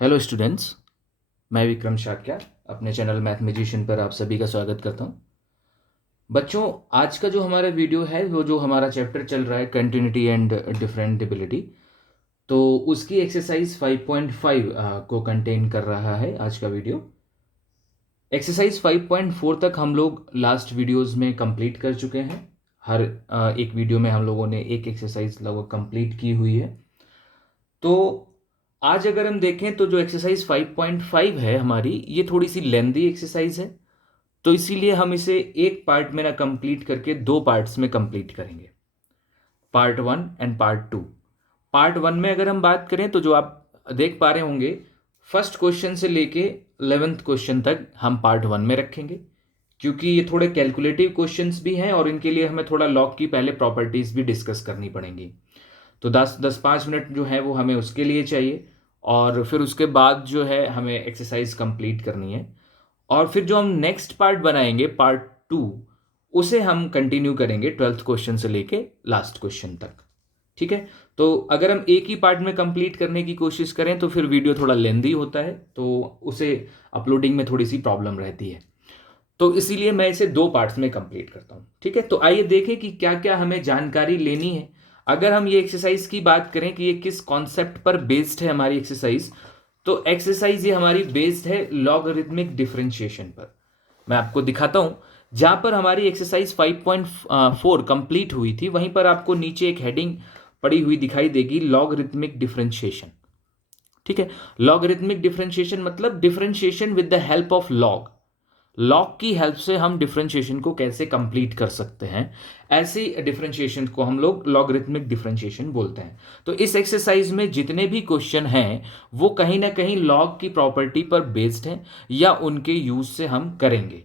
Hello students. मैं विक्रम शाक्या अपने channel math magician पर आप सभी का स्वागत करता हूं। बच्चों, आज का जो हमारा वीडियो है वो जो हमारा चैप्टर चल रहा है कंटिन्यूटी एंड डिफरेंटिबिलिटी, तो उसकी एक्सरसाइज 5.5 को कंटेन कर रहा है आज का वीडियो। एक्सरसाइज 5.4 तक हम लोग लास्ट वीडियोस में कंप्लीट कर चुके हैं। हर एक वीडियो में हम लोगों ने एक एक्सरसाइज लगभग कंप्लीट की हुई है। तो आज अगर हम देखें तो जो एक्सरसाइज 5.5 है हमारी, ये थोड़ी सी लेंदी एक्सरसाइज है, तो इसीलिए हम इसे एक पार्ट में ना कंप्लीट करके दो पार्ट्स में कंप्लीट करेंगे, part one and part two. Part one में अगर हम बात करें तो जो आप देख पा रहे होंगे, फर्स्ट क्वेश्चन से लेके 11th क्वेश्चन तक हम पार्ट वन में रखेंगे, क्योंकि ये थोड़े कैलकुलेटिव क्वेश्चंस भी हैं और इनके लिए हमें थोड़ा लॉग की पहले प्रॉपर्टीज भी डिस्कस करनी पड़ेंगी। तो 10-5 मिनट जो है वो हमें उसके लिए चाहिए, और फिर उसके बाद जो है हमें एक्सरसाइज कंप्लीट करनी है। और फिर जो हम नेक्स्ट पार्ट बनाएंगे, पार्ट टू, उसे हम कंटिन्यू करेंगे 12th क्वेश्चन से लेके लास्ट क्वेश्चन तक। ठीक है। तो अगर हम एक ही पार्ट में कंप्लीट करने की कोशिश करें तो फिर वीडियो थोड़ा लेंदी होता है, तो उसे अपलोडिंग में थोड़ी सी प्रॉब्लम रहती है। तो इसीलिए मैं इसे दो पार्ट्स में कंप्लीट करता हूं। ठीक है। तो आइए देखें कि क्या क्या हमें जानकारी लेनी है। अगर हम ये एक्सरसाइज की बात करें कि ये किस कॉन्सेप्ट पर बेस्ड है हमारी एक्सरसाइज, तो एक्सरसाइज ये हमारी बेस्ड है लॉगरिथमिक डिफरेंशिएशन पर। मैं आपको दिखाता हूं। जहां पर हमारी एक्सरसाइज 5.4 कंप्लीट हुई थी, वहीं पर आपको नीचे एक हेडिंग पड़ी हुई दिखाई देगी, लॉगरिथमिक डिफरेंशिएशन। ठीक है। लॉगरिथमिक डिफरेंशिएशन मतलब differentiation with the help of log. Log की हेल्प से हम डिफरेंशिएशन को कैसे कंप्लीट कर सकते हैं, ऐसी डिफरेंशिएशन को हम लोग लॉगरिथमिक डिफरेंशिएशन बोलते हैं। तो इस एक्सरसाइज में जितने भी क्वेश्चन हैं वो कहीं ना कहीं लॉग की प्रॉपर्टी पर बेस्ड हैं या उनके यूज से हम करेंगे।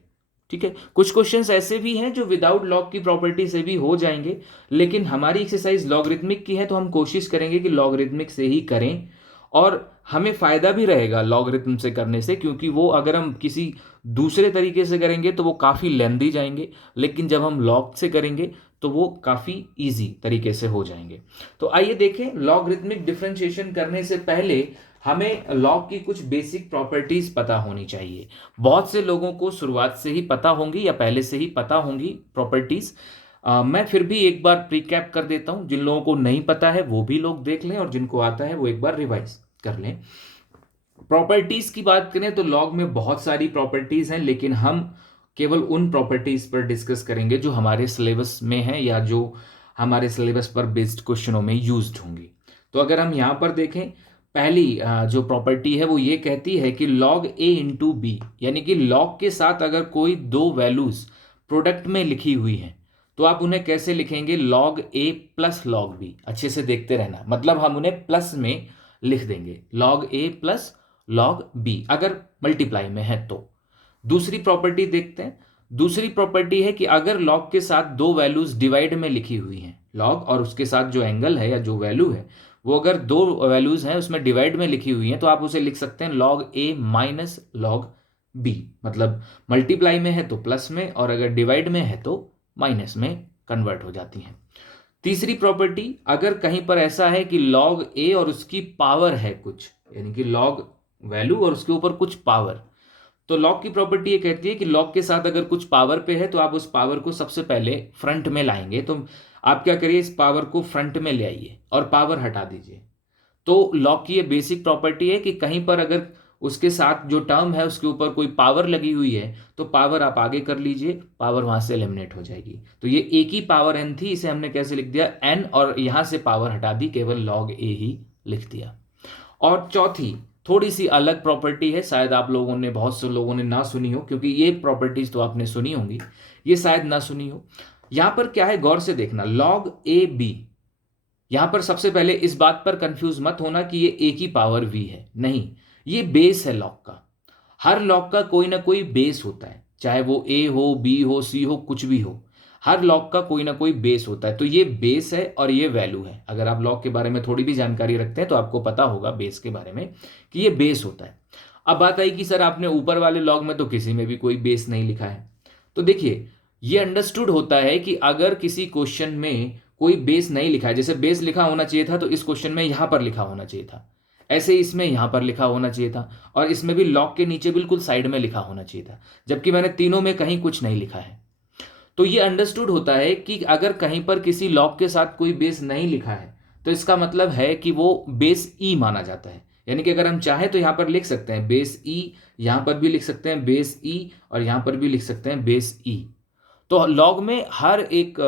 ठीक है। कुछ क्वेश्चंस ऐसे भी हैं जो विदाउट लॉग की प्रॉपर्टी से भी हो जाएंगे, लेकिन हमारी एक्सरसाइज लॉगरिथमिक की है तो हम कोशिश करेंगे कि लॉगरिथमिक से ही करें। और हमें फायदा भी रहेगा लॉगरिथम से करने से, क्योंकि वो अगर हम किसी दूसरे तरीके से करेंगे तो वो काफ़ी लेंदी जाएंगे, लेकिन जब हम लॉग से करेंगे तो वो काफ़ी इजी तरीके से हो जाएंगे। तो आइए देखें, लॉगरिथमिक डिफरेंशिएशन करने से पहले हमें लॉग की कुछ बेसिक प्रॉपर्टीज पता होनी चाहिए। बहुत से लोगों को शुरुआत से ही पता होंगी या पहले से ही पता होंगी प्रॉपर्टीज। मैं फिर भी एक बार प्रीकैप कर देता हूं, जिन लोगों को नहीं पता है वो भी लोग देख लें और जिनको आता है वो एक बार रिवाइज कर लें। प्रॉपर्टीज की बात करें तो लॉग में बहुत सारी प्रॉपर्टीज हैं, लेकिन हम केवल उन प्रॉपर्टीज पर डिस्कस करेंगे जो हमारे सिलेबस में है या जो हमारे सिलेबस पर बेस्ड क्वेश्चनों में यूज्ड होंगी। तो अगर हम यहां पर देखें, पहली जो प्रॉपर्टी है वो ये कहती है कि लॉग ए इंटू बी, यानी कि लॉग के साथ अगर कोई दो वैल्यूज प्रोडक्ट में लिखी हुई हैं तो आप उन्हें कैसे लिखेंगे, लॉग ए प्लस लॉग बी। अच्छे से देखते रहना, मतलब हम उन्हें प्लस में लिख देंगे, लॉग ए प्लस लॉग बी अगर मल्टीप्लाई में है तो। दूसरी प्रॉपर्टी देखते हैं। दूसरी प्रॉपर्टी है कि अगर लॉग के साथ दो वैल्यूज डिवाइड में लिखी हुई हैं, लॉग और उसके साथ जो एंगल है या जो वैल्यू है वो अगर दो वैल्यूज हैं उसमें डिवाइड में लिखी हुई हैं, तो आप उसे लिख सकते हैं लॉग ए माइनस लॉग बी। मतलब मल्टीप्लाई में है तो प्लस में, और अगर डिवाइड में है तो माइनस में कन्वर्ट हो जाती हैं। तीसरी प्रॉपर्टी, अगर कहीं पर ऐसा है कि लॉग ए और उसकी पावर है कुछ, यानी कि लॉग वैल्यू और उसके ऊपर कुछ पावर, तो लॉग की प्रॉपर्टी ये कहती है कि लॉग के साथ अगर कुछ पावर पे है तो आप उस पावर को सबसे पहले फ्रंट में लाएंगे। तो आप क्या करिए, इस पावर को फ्रंट में ले आइए और पावर हटा दीजिए। तो लॉग की ये बेसिक प्रॉपर्टी है कि कहीं पर अगर उसके साथ जो टर्म है उसके ऊपर कोई पावर लगी हुई है तो पावर आप आगे कर लीजिए, पावर वहां से एलिमिनेट हो जाएगी। तो ये एक ही पावर एन थी, इसे हमने कैसे लिख दिया, एन, और यहां से पावर हटा दी, केवल लॉग ए ही लिख दिया। और चौथी थोड़ी सी अलग प्रॉपर्टी है, शायद आप लोगों ने, बहुत से लोगों ने ना सुनी हो, क्योंकि ये प्रॉपर्टीज तो आपने सुनी होंगी, ये शायद ना सुनी हो। यहां पर क्या है, गौर से देखना, लॉग ए बी। यहां पर सबसे पहले इस बात पर कंफ्यूज मत होना कि ये ए की पावर वी है, नहीं, ये बेस है लॉग का। हर लॉग का कोई ना कोई बेस होता है, चाहे वो ए हो, बी हो, सी हो, कुछ भी हो, हर लॉग का कोई ना कोई बेस होता है। तो ये बेस है और ये वैल्यू है। अगर आप लॉग के बारे में थोड़ी भी जानकारी रखते हैं तो आपको पता होगा बेस के बारे में कि ये बेस होता है। अब बात आई कि सर आपने ऊपर वाले लॉग में तो किसी में भी कोई बेस नहीं लिखा है। तो देखिए, ये अंडरस्टूड होता है कि अगर किसी क्वेश्चन में कोई बेस नहीं लिखा है, जैसे बेस लिखा होना चाहिए था तो इस क्वेश्चन में यहां पर लिखा होना चाहिए था, ऐसे ही इसमें यहाँ पर लिखा होना चाहिए था, और इसमें भी लॉग के नीचे बिल्कुल साइड में लिखा होना चाहिए था, जबकि मैंने तीनों में कहीं कुछ नहीं लिखा है। तो ये अंडरस्टूड होता है कि अगर कहीं पर किसी लॉग के साथ कोई बेस नहीं लिखा है तो इसका मतलब है कि वो बेस ई माना जाता है। यानी कि अगर हम चाहें तो यहाँ पर लिख सकते हैं बेस ई, यहाँ पर भी लिख सकते हैं बेस ई, और यहाँ पर भी लिख सकते हैं बेस ई। तो लॉग में हर एक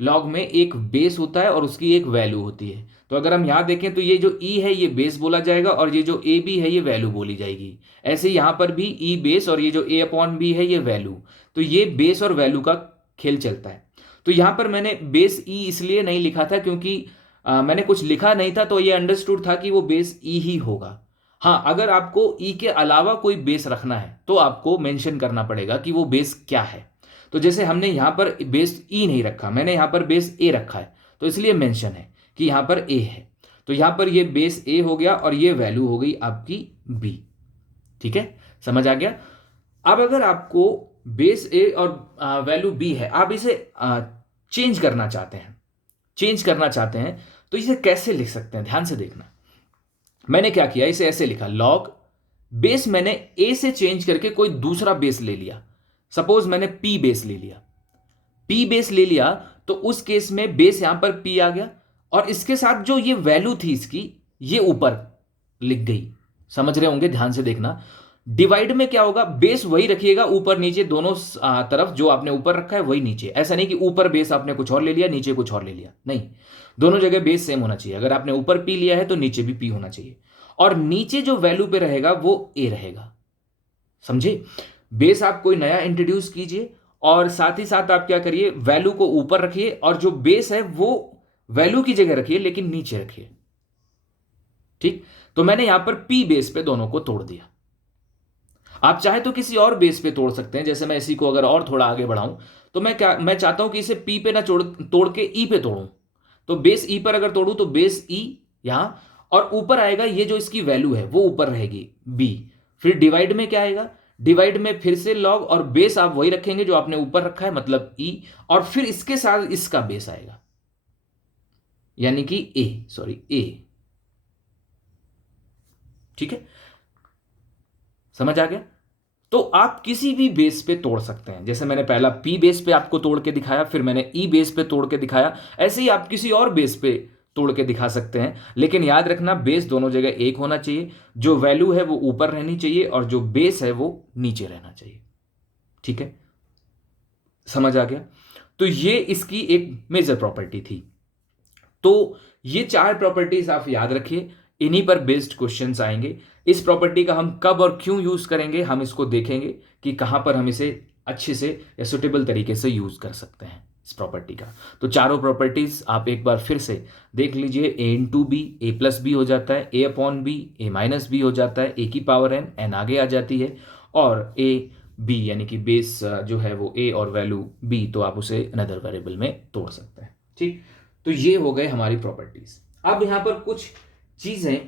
लॉग में एक बेस होता है और उसकी एक वैल्यू होती है। तो अगर हम यहाँ देखें तो ये जो ई है ये बेस बोला जाएगा, और ये जो ए बी है ये वैल्यू बोली जाएगी। ऐसे ही यहाँ पर भी ई बेस और ये जो ए अपॉन बी है ये वैल्यू। तो ये बेस और वैल्यू का खेल चलता है। तो यहाँ पर मैंने बेस ई इसलिए नहीं लिखा था क्योंकि मैंने कुछ लिखा नहीं था, तो ये अंडरस्टूड था कि वो बेस ई ही होगा। हाँ, अगर आपको ई के अलावा कोई बेस रखना है तो आपको मेंशन करना पड़ेगा कि वो बेस क्या है। तो जैसे हमने यहाँ पर बेस ई नहीं रखा, मैंने यहाँ पर बेस ए रखा है, तो इसलिए मेंशन है कि यहाँ पर ए है। तो यहाँ पर ये बेस ए हो गया और ये वैल्यू हो गई आपकी बी। ठीक है, समझ आ गया। अब अगर आपको बेस ए और वैल्यू बी है, आप इसे चेंज करना चाहते हैं, तो इसे कैसे लिख सकते हैं, ध्यान से देखना। मैंने क्या किया, इसे ऐसे लिखा, लॉग बेस मैंने ए से चेंज करके कोई दूसरा बेस ले लिया। सपोज मैंने पी बेस ले लिया, तो उस केस में बेस यहां पर पी आ गया, और इसके साथ जो ये वैल्यू थी इसकी, ये ऊपर लिख गई। समझ रहे होंगे, ध्यान से देखना। डिवाइड में क्या होगा, बेस वही रखिएगा, ऊपर नीचे दोनों तरफ जो आपने ऊपर रखा है वही नीचे। ऐसा नहीं कि ऊपर बेस आपने कुछ और ले लिया, नीचे कुछ और ले लिया, नहीं, दोनों जगह बेस सेम होना चाहिए। अगर आपने ऊपर पी लिया है तो नीचे भी पी होना चाहिए, और नीचे जो वैल्यू पे रहेगा वो ए रहेगा। समझे? बेस आप कोई नया इंट्रोड्यूस कीजिए, और साथ ही साथ आप क्या करिए, वैल्यू को ऊपर रखिए, और जो बेस है वो वैल्यू की जगह रखिए लेकिन नीचे रखिए। ठीक, तो मैंने यहां पर पी बेस पे दोनों को तोड़ दिया। आप चाहे तो किसी और बेस पे तोड़ सकते हैं। जैसे मैं इसी को अगर और थोड़ा आगे बढ़ाऊं तो मैं चाहता हूं कि इसे पी पे ना तोड़ के ई पे तोड़ूं। तो बेस ई पर अगर तोड़ूं तो बेस ई यहां, और ऊपर आएगा ये जो इसकी वैल्यू है वो ऊपर रहेगी बी। फिर डिवाइड में क्या आएगा, डिवाइड में फिर से लॉग, और बेस आप वही रखेंगे जो आपने ऊपर रखा है, मतलब ई, और फिर इसके साथ इसका बेस आएगा, यानी कि ए। ठीक है, समझ आ गया। तो आप किसी भी बेस पे तोड़ सकते हैं। जैसे मैंने पहला पी बेस पे आपको तोड़ के दिखाया, फिर मैंने ई बेस पे तोड़ के दिखाया, ऐसे ही आप किसी और बेस पे तोड़ के दिखा सकते हैं। लेकिन याद रखना, बेस दोनों जगह एक होना चाहिए, जो वैल्यू है वो ऊपर रहनी चाहिए, और जो बेस है वो नीचे रहना चाहिए। ठीक है, समझ आ गया। तो ये इसकी एक मेजर प्रॉपर्टी थी। तो ये 4 प्रॉपर्टीज आप याद रखिए, इन्हीं पर बेस्ड क्वेश्चंस आएंगे। इस प्रॉपर्टी का हम कब और क्यों यूज करेंगे, हम इसको देखेंगे कि कहां पर हम इसे अच्छे से या सुटेबल तरीके से यूज कर सकते हैं इस प्रॉपर्टी का। तो चारों प्रॉपर्टीज आप एक बार फिर से देख लीजिए। ए इंटू बी, ए प्लस बी हो जाता है, ए अपॉन बी, ए माइनस बी हो जाता है, ए की पावर एन आगे आ जाती है, और ए बी यानी कि बेस जो है वो ए और वैल्यू बी, तो आप उसे अनदर वेरिएबल में तोड़ सकते हैं। ठीक, तो ये हो गए हमारी प्रॉपर्टीज। अब यहां पर कुछ चीजें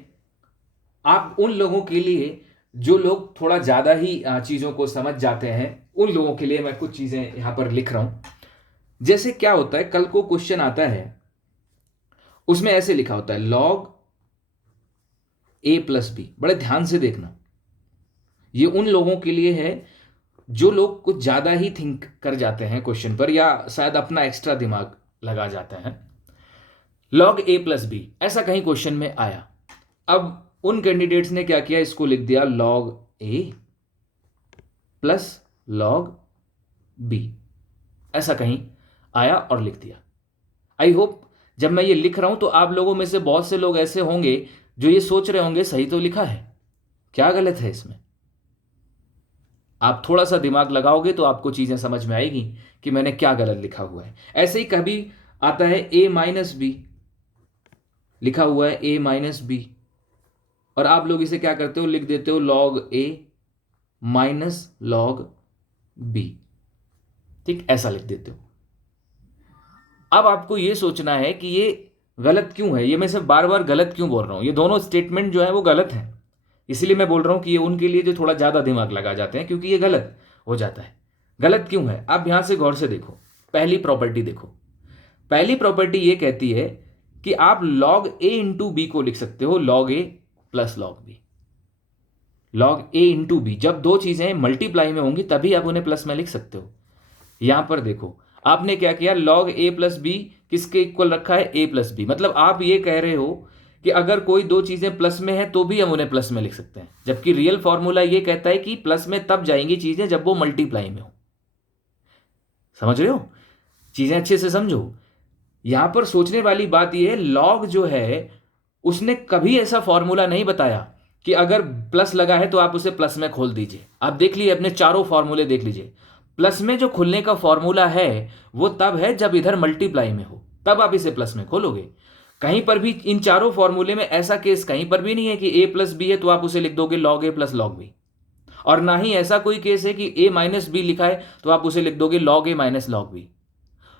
आप उन लोगों के लिए जो लोग थोड़ा ज्यादा ही चीजों को समझ जाते हैं, उन लोगों के लिए मैं कुछ चीजें यहां पर लिख रहा हूं। जैसे क्या होता है, कल को क्वेश्चन आता है, उसमें ऐसे लिखा होता है लॉग ए प्लस बी। बड़े ध्यान से देखना, ये उन लोगों के लिए है जो लोग कुछ ज्यादा ही थिंक कर जाते हैं क्वेश्चन पर, या शायद अपना एक्स्ट्रा दिमाग लगा जाते हैं। लॉग ए प्लस बी ऐसा कहीं क्वेश्चन में आया। अब उन कैंडिडेट्स ने क्या किया, इसको लिख दिया लॉग ए प्लस लॉग बी, ऐसा कहीं आया और लिख दिया। आई होप जब मैं ये लिख रहा हूं तो आप लोगों में से बहुत से लोग ऐसे होंगे जो ये सोच रहे होंगे सही तो लिखा है, क्या गलत है इसमें। आप थोड़ा सा दिमाग लगाओगे तो आपको चीजें समझ में आएगी कि मैंने क्या गलत लिखा हुआ है। ऐसे ही कभी आता है ए माइनस बी, लिखा हुआ है ए माइनस बी, और आप लोग इसे क्या करते हो, लिख देते हो लॉग ए माइनस लॉग बी। ठीक, ऐसा लिख देते हो। अब आपको यह सोचना है कि ये गलत क्यों है, ये मैं सिर्फ बार बार गलत क्यों बोल रहा हूं। ये दोनों स्टेटमेंट जो है वो गलत है, इसलिए मैं बोल रहा हूं कि ये उनके लिए जो थोड़ा ज्यादा दिमाग लगा जाते हैं, क्योंकि ये गलत हो जाता है। गलत क्यों है, आप यहां से गौर से देखो। पहली प्रॉपर्टी देखो, पहली प्रॉपर्टी ये कहती है कि आप लॉग ए इंटू बी को लिख सकते हो लॉग ए प्लस लॉग बी, लॉग ए इंटू बी। जब दो चीजें मल्टीप्लाई में होंगी तभी आप उन्हें प्लस में लिख सकते हो। यहां पर देखो आपने क्या किया, लॉग ए प्लस बी किसके इक्वल रखा है, ए प्लस बी। मतलब आप ये कह रहे हो कि अगर कोई दो चीजें प्लस में है तो भी हम उन्हें प्लस में लिख सकते हैं, जबकि रियल फॉर्मूला ये कहता है कि प्लस में तब जाएंगी चीजें जब वो मल्टीप्लाई में हो। समझ रहे हो, चीजें अच्छे से समझो। यहां पर सोचने वाली बात यह है, लॉग जो है उसने कभी ऐसा फॉर्मूला नहीं बताया कि अगर प्लस लगा है तो आप उसे प्लस में खोल दीजिए। आप देख लीजिए, अपने चारों फॉर्मूले देख लीजिए, प्लस में जो खुलने का फॉर्मूला है वो तब है जब इधर मल्टीप्लाई में हो, तब आप इसे प्लस में खोलोगे। कहीं पर भी इन चारों फॉर्मूले में ऐसा केस कहीं पर भी नहीं है कि ए प्लस बी है तो आप उसे लिख दोगे लॉग ए प्लस लॉग बी, और ना ही ऐसा कोई केस है कि ए माइनस बी लिखा है तो आप उसे लिख दोगे लॉग ए माइनस लॉग बी।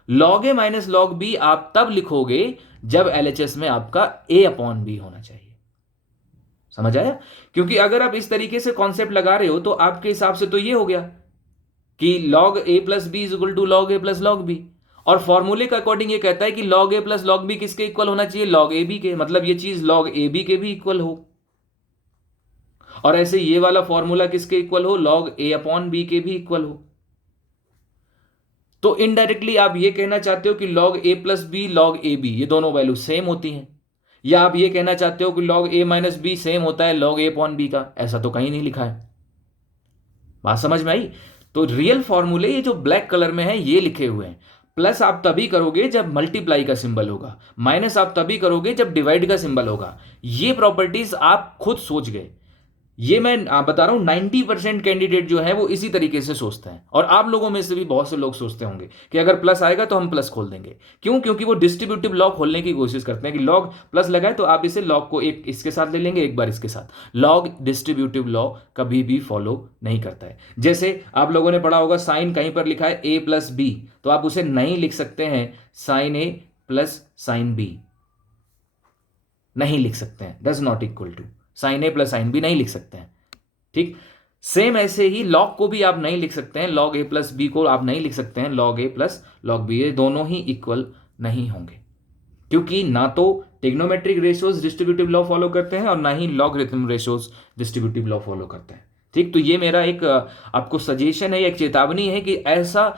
लॉग ए माइनस लॉग बी आप तब लिखोगे जब एलएचएस में आपका ए अपॉन बी होना चाहिए। समझ आया? क्योंकि अगर आप इस तरीके से कॉन्सेप्ट लगा रहे हो तो आपके हिसाब से तो ये हो गया कि log A plus b is equal to log A plus log b, और फॉर्मूले का अकॉर्डिंग ये कहता है कि लॉग ए प्लस लॉग बी किसके इक्वल होना चाहिए, लॉग ए बी के। मतलब ये चीज लॉग ए बी के भी इक्वल हो, और ऐसे ये वाला फॉर्मूला किसके इक्वल हो, लॉग ए अपॉन बी के भी इक्वल हो। तो इनडायरेक्टली आप ये कहना चाहते हो कि log A plus b log a b ये दोनों वैल्यू सेम होती हैं, या आप ये कहना चाहते हो कि लॉग ए माइनस बी सेम होता है लॉग ए अपॉन बी का। ऐसा तो कहीं नहीं लिखा है। बात समझ में आई? तो रियल फॉर्मूले ये जो ब्लैक कलर में है ये लिखे हुए हैं। प्लस आप तभी करोगे जब मल्टीप्लाई का सिंबल होगा, माइनस आप तभी करोगे जब डिवाइड का सिंबल होगा। ये प्रॉपर्टीज आप खुद सोच गए, ये मैं बता रहा हूं 90% कैंडिडेट जो है वो इसी तरीके से सोचते हैं, और आप लोगों में से भी बहुत से लोग सोचते होंगे कि अगर प्लस आएगा तो हम प्लस खोल देंगे। क्यों? क्योंकि वो डिस्ट्रीब्यूटिव लॉ खोलने की कोशिश करते हैं कि लॉग प्लस लगा है तो आप इसे लॉग को एक इसके साथ ले लेंगे, एक बार इसके साथ। लॉग डिस्ट्रीब्यूटिव लॉ कभी भी फॉलो नहीं करता है। जैसे आप लोगों ने पढ़ा होगा, साइन कहीं पर लिखा है ए प्लस बी, तो आप उसे नहीं लिख सकते हैं sine a plus sine b, नहीं लिख सकते हैं, does not equal to sine a plus sine b नहीं लिख सकते हैं। ठीक, सेम ऐसे ही लॉग को भी आप नहीं लिख सकते हैं, लॉग ए प्लस बी को आप नहीं लिख सकते हैं लॉग ए प्लस लॉग बी, ये दोनों ही इक्वल नहीं होंगे, क्योंकि ना तो trigonometric ratios distributive law follow करते हैं और ना ही logarithm ratios distributive law follow करते हैं। ठीक, तो ये मेरा एक आपको सजेशन है, एक चेतावनी है कि ऐसा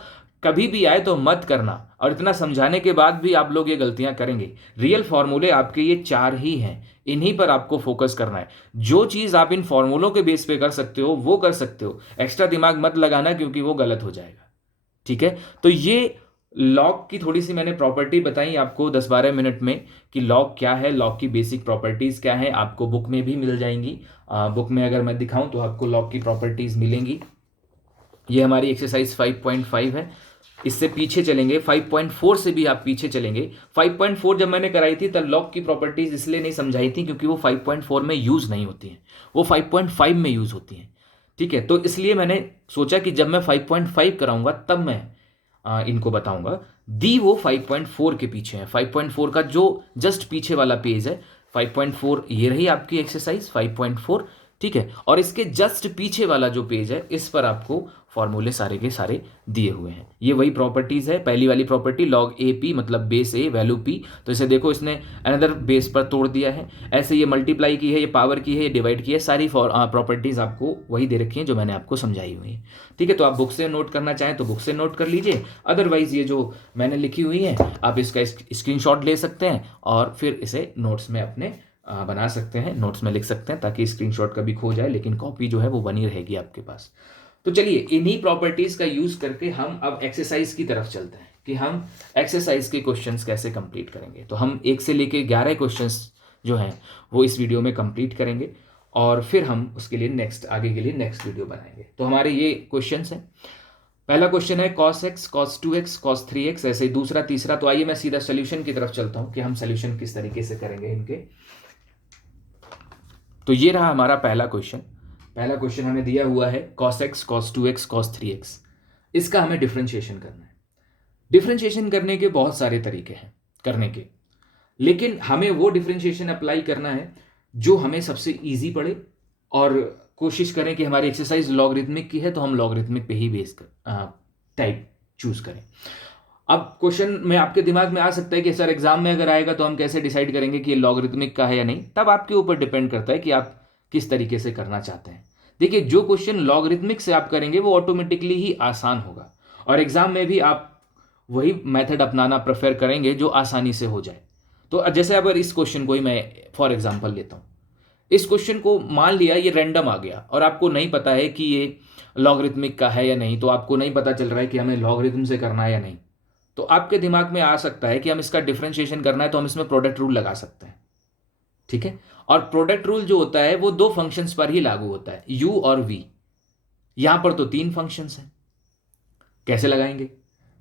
कभी भी आए तो मत करना। और इतना समझाने के बाद भी आप लोग ये गलतियां करेंगे। रियल फॉर्मूले आपके ये चार ही हैं, इन्हीं पर आपको फोकस करना है। जो चीज आप इन फॉर्मूलों के बेस पे कर सकते हो वो कर सकते हो, एक्स्ट्रा दिमाग मत लगाना क्योंकि वो गलत हो जाएगा। ठीक है, तो ये लॉग की थोड़ी सी मैंने प्रॉपर्टी बताई आपको 10-12 मिनट में कि लॉग क्या है, लॉग की बेसिक प्रॉपर्टीज क्या है, आपको बुक में भी मिल जाएंगी। बुक में अगर मैं दिखाऊं तो आपको लॉग की प्रॉपर्टीज मिलेंगी। ये हमारी एक्सरसाइज 5.5 है। इससे पीछे चलेंगे 5.4 से भी आप पीछे चलेंगे। 5.4 जब मैंने कराई थी तब लॉग की प्रॉपर्टीज इसलिए नहीं समझाई थी क्योंकि वो 5.4 में यूज नहीं होती हैं, वो 5.5 में यूज होती हैं। ठीक है, तो इसलिए मैंने सोचा कि जब मैं 5.5 कराऊंगा तब मैं इनको बताऊंगा। दी वो 5.4 के पीछे है, 5.4 का जो जस्ट पीछे वाला पेज है 5.4, ये रही आपकी एक्सरसाइज 5.4। ठीक है, और इसके जस्ट पीछे वाला जो पेज है इस पर आपको फॉर्मूले सारे के सारे दिए हुए हैं। ये वही प्रॉपर्टीज है। पहली वाली प्रॉपर्टी लॉग ए पी मतलब बेस ए वैल्यू पी, तो इसे देखो इसने अनदर बेस पर तोड़ दिया है। ऐसे ये मल्टीप्लाई की है, ये पावर की है, ये डिवाइड की है, सारी प्रॉपर्टीज आपको वही दे रखी हैं जो मैंने आपको समझाई हुई है। ठीक है, तो आप बुक से नोट करना चाहें तो बुक से नोट कर लीजिए, अदरवाइज ये जो मैंने लिखी हुई है आप इसका स्क्रीनशॉट ले सकते हैं और फिर इसे नोट्स में अपने बना सकते हैं, नोट्स में लिख सकते हैं ताकि स्क्रीनशॉट कभी खो जाए लेकिन कॉपी जो है वो बनी रहेगी आपके पास। तो चलिए इन्हीं प्रॉपर्टीज का यूज करके हम अब एक्सरसाइज की तरफ चलते हैं कि हम एक्सरसाइज के क्वेश्चंस कैसे कंप्लीट करेंगे। तो हम 1 से लेके 11 क्वेश्चंस जो हैं वो इस वीडियो में कंप्लीट करेंगे और फिर हम उसके लिए आगे के लिए नेक्स्ट वीडियो बनाएंगे। तो हमारे ये क्वेश्चंस हैं। पहला क्वेश्चन है cos x, cos 2x, cos 3x, ऐसे ही दूसरा, तीसरा। तो आइए मैं सीधा सोल्यूशन की तरफ चलता हूं कि हम सोल्यूशन किस तरीके से करेंगे इनके। तो ये रहा हमारा पहला क्वेश्चन। पहला क्वेश्चन हमें दिया हुआ है cos x, cos 2x, cos 3x। इसका हमें डिफरेंशिएशन करना है। डिफरेंशिएशन करने के बहुत सारे तरीके हैं करने के, लेकिन हमें वो डिफरेंशिएशन अप्लाई करना है जो हमें सबसे इजी पड़े, और कोशिश करें कि हमारी एक्सरसाइज लॉगरिथमिक की है तो हम लॉगरिथमिक पे ही बेस कर टाइप चूज करें। अब क्वेश्चन में आपके दिमाग में आ सकता है कि सर एग्जाम में अगर आएगा तो हम कैसे डिसाइड करेंगे कि ये लॉगरिथमिक का है या नहीं। तब आपके ऊपर डिपेंड करता है कि आप किस तरीके से करना चाहते हैं। देखिए, जो क्वेश्चन लॉगरिथमिक से आप करेंगे वो ऑटोमेटिकली ही आसान होगा, और एग्जाम में भी आप वही मेथड अपनाना प्रेफर करेंगे जो आसानी से हो जाए। तो जैसे अगर इस क्वेश्चन को ही मैं फॉर एग्जाम्पल लेता हूँ, इस क्वेश्चन को मान लिया ये रैंडम आ गया और आपको नहीं पता है कि ये लॉगरिथमिक का है या नहीं, तो आपको नहीं पता चल रहा है कि हमें लॉगरिथम से करना है या नहीं, तो आपके दिमाग में आ सकता है कि हम इसका डिफरेंशिएशन करना है तो हम इसमें प्रोडक्ट रूल लगा सकते हैं। ठीक है, और प्रोडक्ट रूल जो होता है वो दो फंक्शंस पर ही लागू होता है, u और v। यहां पर तो तीन फंक्शंस हैं, कैसे लगाएंगे?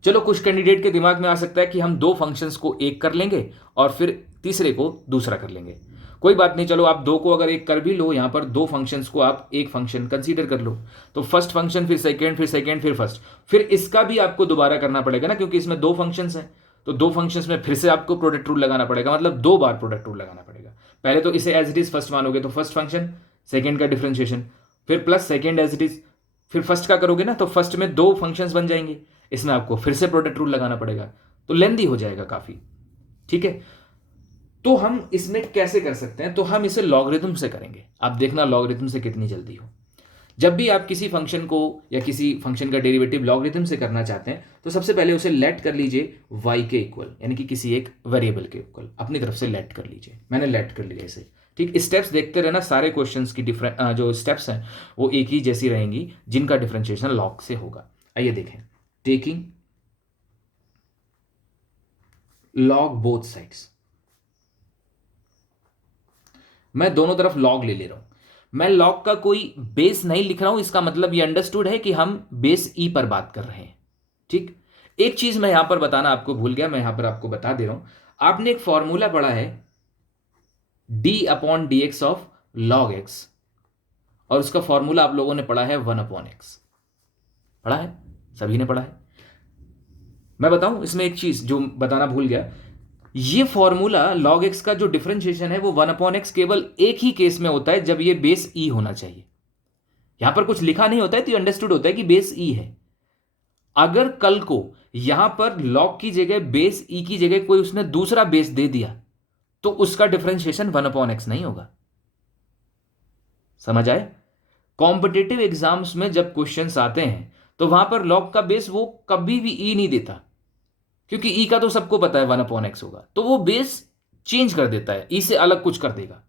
चलो, कुछ कैंडिडेट के दिमाग में आ सकता है कि हम दो फंक्शंस को एक कर लेंगे और फिर तीसरे को दूसरा कर लेंगे। कोई बात नहीं, चलो आप दो को अगर एक कर भी लो, यहां पर दो फंक्शंस को आप एक फंक्शन कंसीडर कर लो, तो फर्स्ट फंक्शन फिर सेकेंड फिर सेकेंड फिर फर्स्ट, फिर इसका भी आपको दोबारा करना पड़ेगा ना, क्योंकि इसमें दो फंक्शंस हैं, तो दो फंक्शंस में फिर से आपको प्रोडक्ट रूल लगाना पड़ेगा, मतलब दो बार प्रोडक्ट रूल लगाना पड़ेगा। पहले तो इसे एज इट इज फर्स्ट मानोगे तो फर्स्ट फंक्शन, सेकेंड का डिफरेंशिएशन, फिर plus second as it is, फिर फर्स्ट का करोगे ना तो फर्स्ट में दो फंक्शंस बन जाएंगे, इसमें आपको फिर से प्रोडक्ट रूल लगाना पड़ेगा, तो लेंदी हो जाएगा काफी। ठीक है, तो हम इसमें कैसे कर सकते हैं? तो हम इसे लॉगरिथम से करेंगे। आप देखना लॉगरिथम से कितनी जल्दी हो। जब भी आप किसी फंक्शन को या किसी फंक्शन का डेरिवेटिव लॉगरिथम से करना चाहते हैं तो सबसे पहले उसे लेट कर लीजिए y के इक्वल, यानी कि किसी एक वेरिएबल के इक्वल अपनी तरफ से लेट कर लीजिए। मैंने लेट कर लिया इसे। ठीक, स्टेप्स देखते रहना, सारे क्वेश्चंस की जो स्टेप्स हैं वो एक ही जैसी रहेंगी जिनका डिफरेंशिएशन लॉग से होगा। आइए देखें, टेकिंग लॉग बोथ साइड्स, मैं दोनों तरफ लॉग ले रहा हूं। मैं लॉग का कोई बेस नहीं लिख रहा हूं, इसका मतलब ये अंडरस्टूड है कि हम बेस ई पर बात कर रहे हैं। ठीक, एक चीज मैं यहां पर बताना आपको भूल गया, मैं यहां पर आपको बता दे रहा हूं। आपने एक फॉर्मूला पढ़ा है D upon D x of log x, और उसका फॉर्मूला आप लोगों ने पढ़ा है 1/x। पढ़ा है, सभी ने पढ़ा है। मैं बताऊं इसमें एक चीज जो बताना भूल गया, ये फॉर्मूला log x का जो डिफरेंशिएशन है वो 1/x केवल एक ही केस में होता है, जब ये बेस ई होना चाहिए। यहां पर कुछ लिखा नहीं होता है तो अंडरस्टूड होता है कि बेस ई है। अगर कल को यहां पर log की जगह बेस ई की जगह कोई उसने दूसरा बेस दे दिया तो उसका डिफरेंशिएशन 1/x नहीं होगा। समझ आए? कॉम्पिटिटिव एग्जाम्स में जब क्वेश्चंस आते हैं तो वहां पर log का बेस वो कभी भी ई नहीं देता, क्योंकि ई का तो सबको पता है 1/x होगा, तो वो बेस चेंज कर देता है, ई से अलग कुछ कर देगा।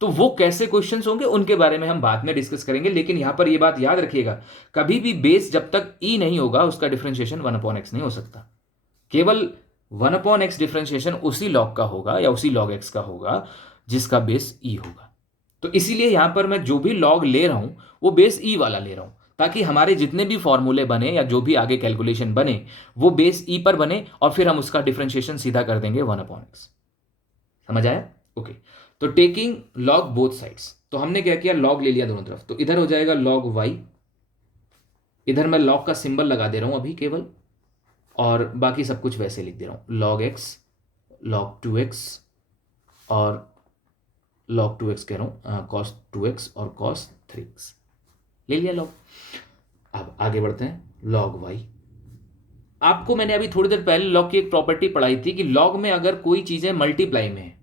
तो वो कैसे क्वेश्चंस होंगे उनके बारे में हम बाद में डिस्कस करेंगे, लेकिन यहां पर ये बात याद रखिएगा, कभी भी बेस जब तक ई नहीं होगा उसका डिफरेंशिएशन 1/x नहीं हो सकता। केवल 1/x डिफरेंशिएशन उसी लॉग का होगा या उसी log x का होगा जिसका बेस ई होगा। तो इसीलिए यहां पर मैं जो भी लॉग ले रहा हूं वो बेस ई वाला ले रहा हूं, ताकि हमारे जितने भी फॉर्मूले बने या जो भी आगे कैलकुलेशन बने वो बेस ई पर बने, और फिर हम उसका डिफरेंशिएशन सीधा कर देंगे 1/x। समझ आया? ओके, तो टेकिंग लॉग बोथ साइड्स, तो हमने क्या किया, लॉग ले लिया दोनों तरफ, तो इधर हो जाएगा log y, इधर मैं लॉग का सिंबल लगा दे रहा हूं अभी केवल, और बाकी सब कुछ वैसे लिख दे रहा हूं, log x, log 2x और log 2x कह रहा हूं, cos 2x और cos 3x ले लिया लॉग। अब आगे बढ़ते हैं, log y। आपको मैंने अभी थोड़ी देर पहले लॉग की एक प्रॉपर्टी पढ़ाई थी कि लॉग में अगर कोई चीजें मल्टीप्लाई में है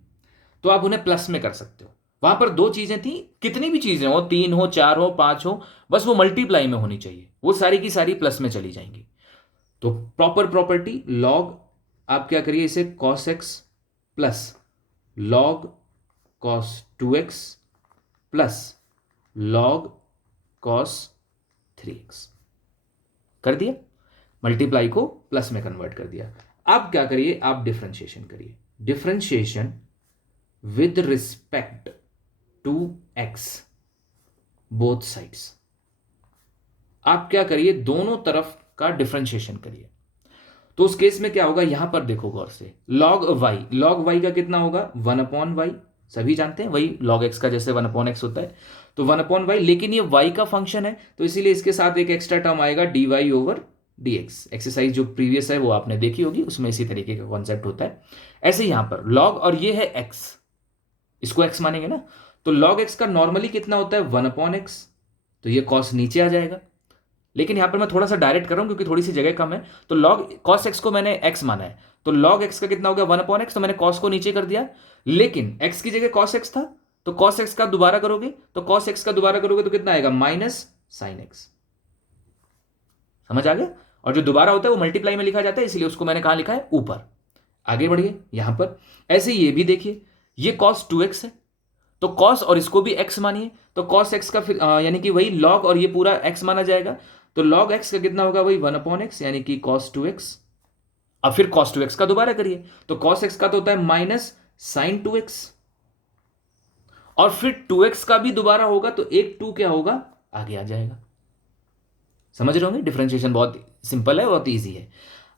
तो आप उन्हें प्लस में कर सकते हो। वहां पर दो चीजें थी, कितनी भी चीजें हो, 3 हो 4 हो 5 हो, बस वो मल्टीप्लाई में होनी चाहिए, वो सारी की सारी प्लस में चली जाएंगी। तो प्रॉपर प्रॉपर्टी log, आप क्या करिए इसे cos x plus log cos 2x plus log cos 3x कर दिया, मल्टीप्लाई को प्लस में कन्वर्ट कर दिया। अब क्या करिए, आप डिफरेंशिएशन करिए, differentiation with respect to x both sides. आप क्या करिए, दोनों तरफ का डिफरेंशिएशन करिए। तो उस केस में क्या होगा, यहां पर देखो गौर से, log y का कितना होगा 1/y, सभी जानते हैं वही log x का जैसे 1/x होता है, तो 1/y, लेकिन ये y का फंक्शन है तो इसीलिए इसके साथ एक एक्स्ट्रा टर्म आएगा dy/dx। एक्सरसाइज जो प्रीवियस है वो आपने देखी होगी, उसमें इसी तरीके का कॉन्सेप्ट होता है। ऐसे यहां पर log, और ये है x, इसको x मानेंगे ना, तो log x का नॉर्मली कितना होता है 1/x, तो ये cos नीचे आ जाएगा, लेकिन यहाँ पर मैं थोड़ा सा डायरेक्ट कर रहा हूँ क्योंकि थोड़ी सी जगह कम है। तो लॉग कॉस एक्स को मैंने एक्स माना है, तो लॉग एक्स का कितना हो गया 1/x, तो मैंने कॉस को नीचे कर दिया, लेकिन एक्स की जगह कॉस एक्स था, तो कॉस एक्स का दोबारा करोगे तो कॉस एक्स का दोबारा करोगे तो कितना आएगा माइनस साइन एक्स। समझ आ गया? और जो दोबारा होता है वो मल्टीप्लाई में लिखा जाता है, इसलिए उसको मैंने कहां लिखा है ऊपर। आगे बढ़िए यहां पर ऐसे ये भी देखिए, ये कॉस 2x है, तो कॉस और इसको भी x मानिए, तो कॉस x का फिर यानी कि वही लॉग और ये पूरा x माना जाएगा, तो लॉग x का कितना होगा वही 1/x यानी कि cos 2x। अब फिर cos 2x का दोबारा करिए, तो cos x का तो होता है माइनस साइन 2x, और फिर 2x का भी दोबारा होगा तो एक 2 क्या होगा आगे आ जाएगा। समझ रहे होंगे? डिफरेंशिएशन बहुत सिंपल है, बहुत ईजी है।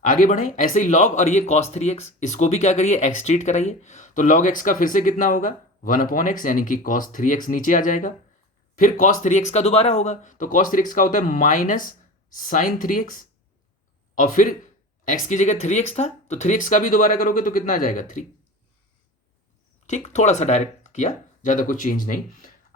आगे बढ़े, ऐसे ही लॉग और ये cos 3x, इसको भी क्या करिए एक्स ट्रीट कराइए, तो log x का फिर से कितना होगा 1/x यानी कि cos 3x नीचे आ जाएगा, फिर cos 3x का दोबारा होगा, तो cos 3x का होता है माइनस साइन 3x, और फिर x की जगह 3x था तो 3x का भी दोबारा करोगे तो कितना आ जाएगा 3। ठीक, थोड़ा सा डायरेक्ट किया, ज्यादा कुछ चेंज नहीं।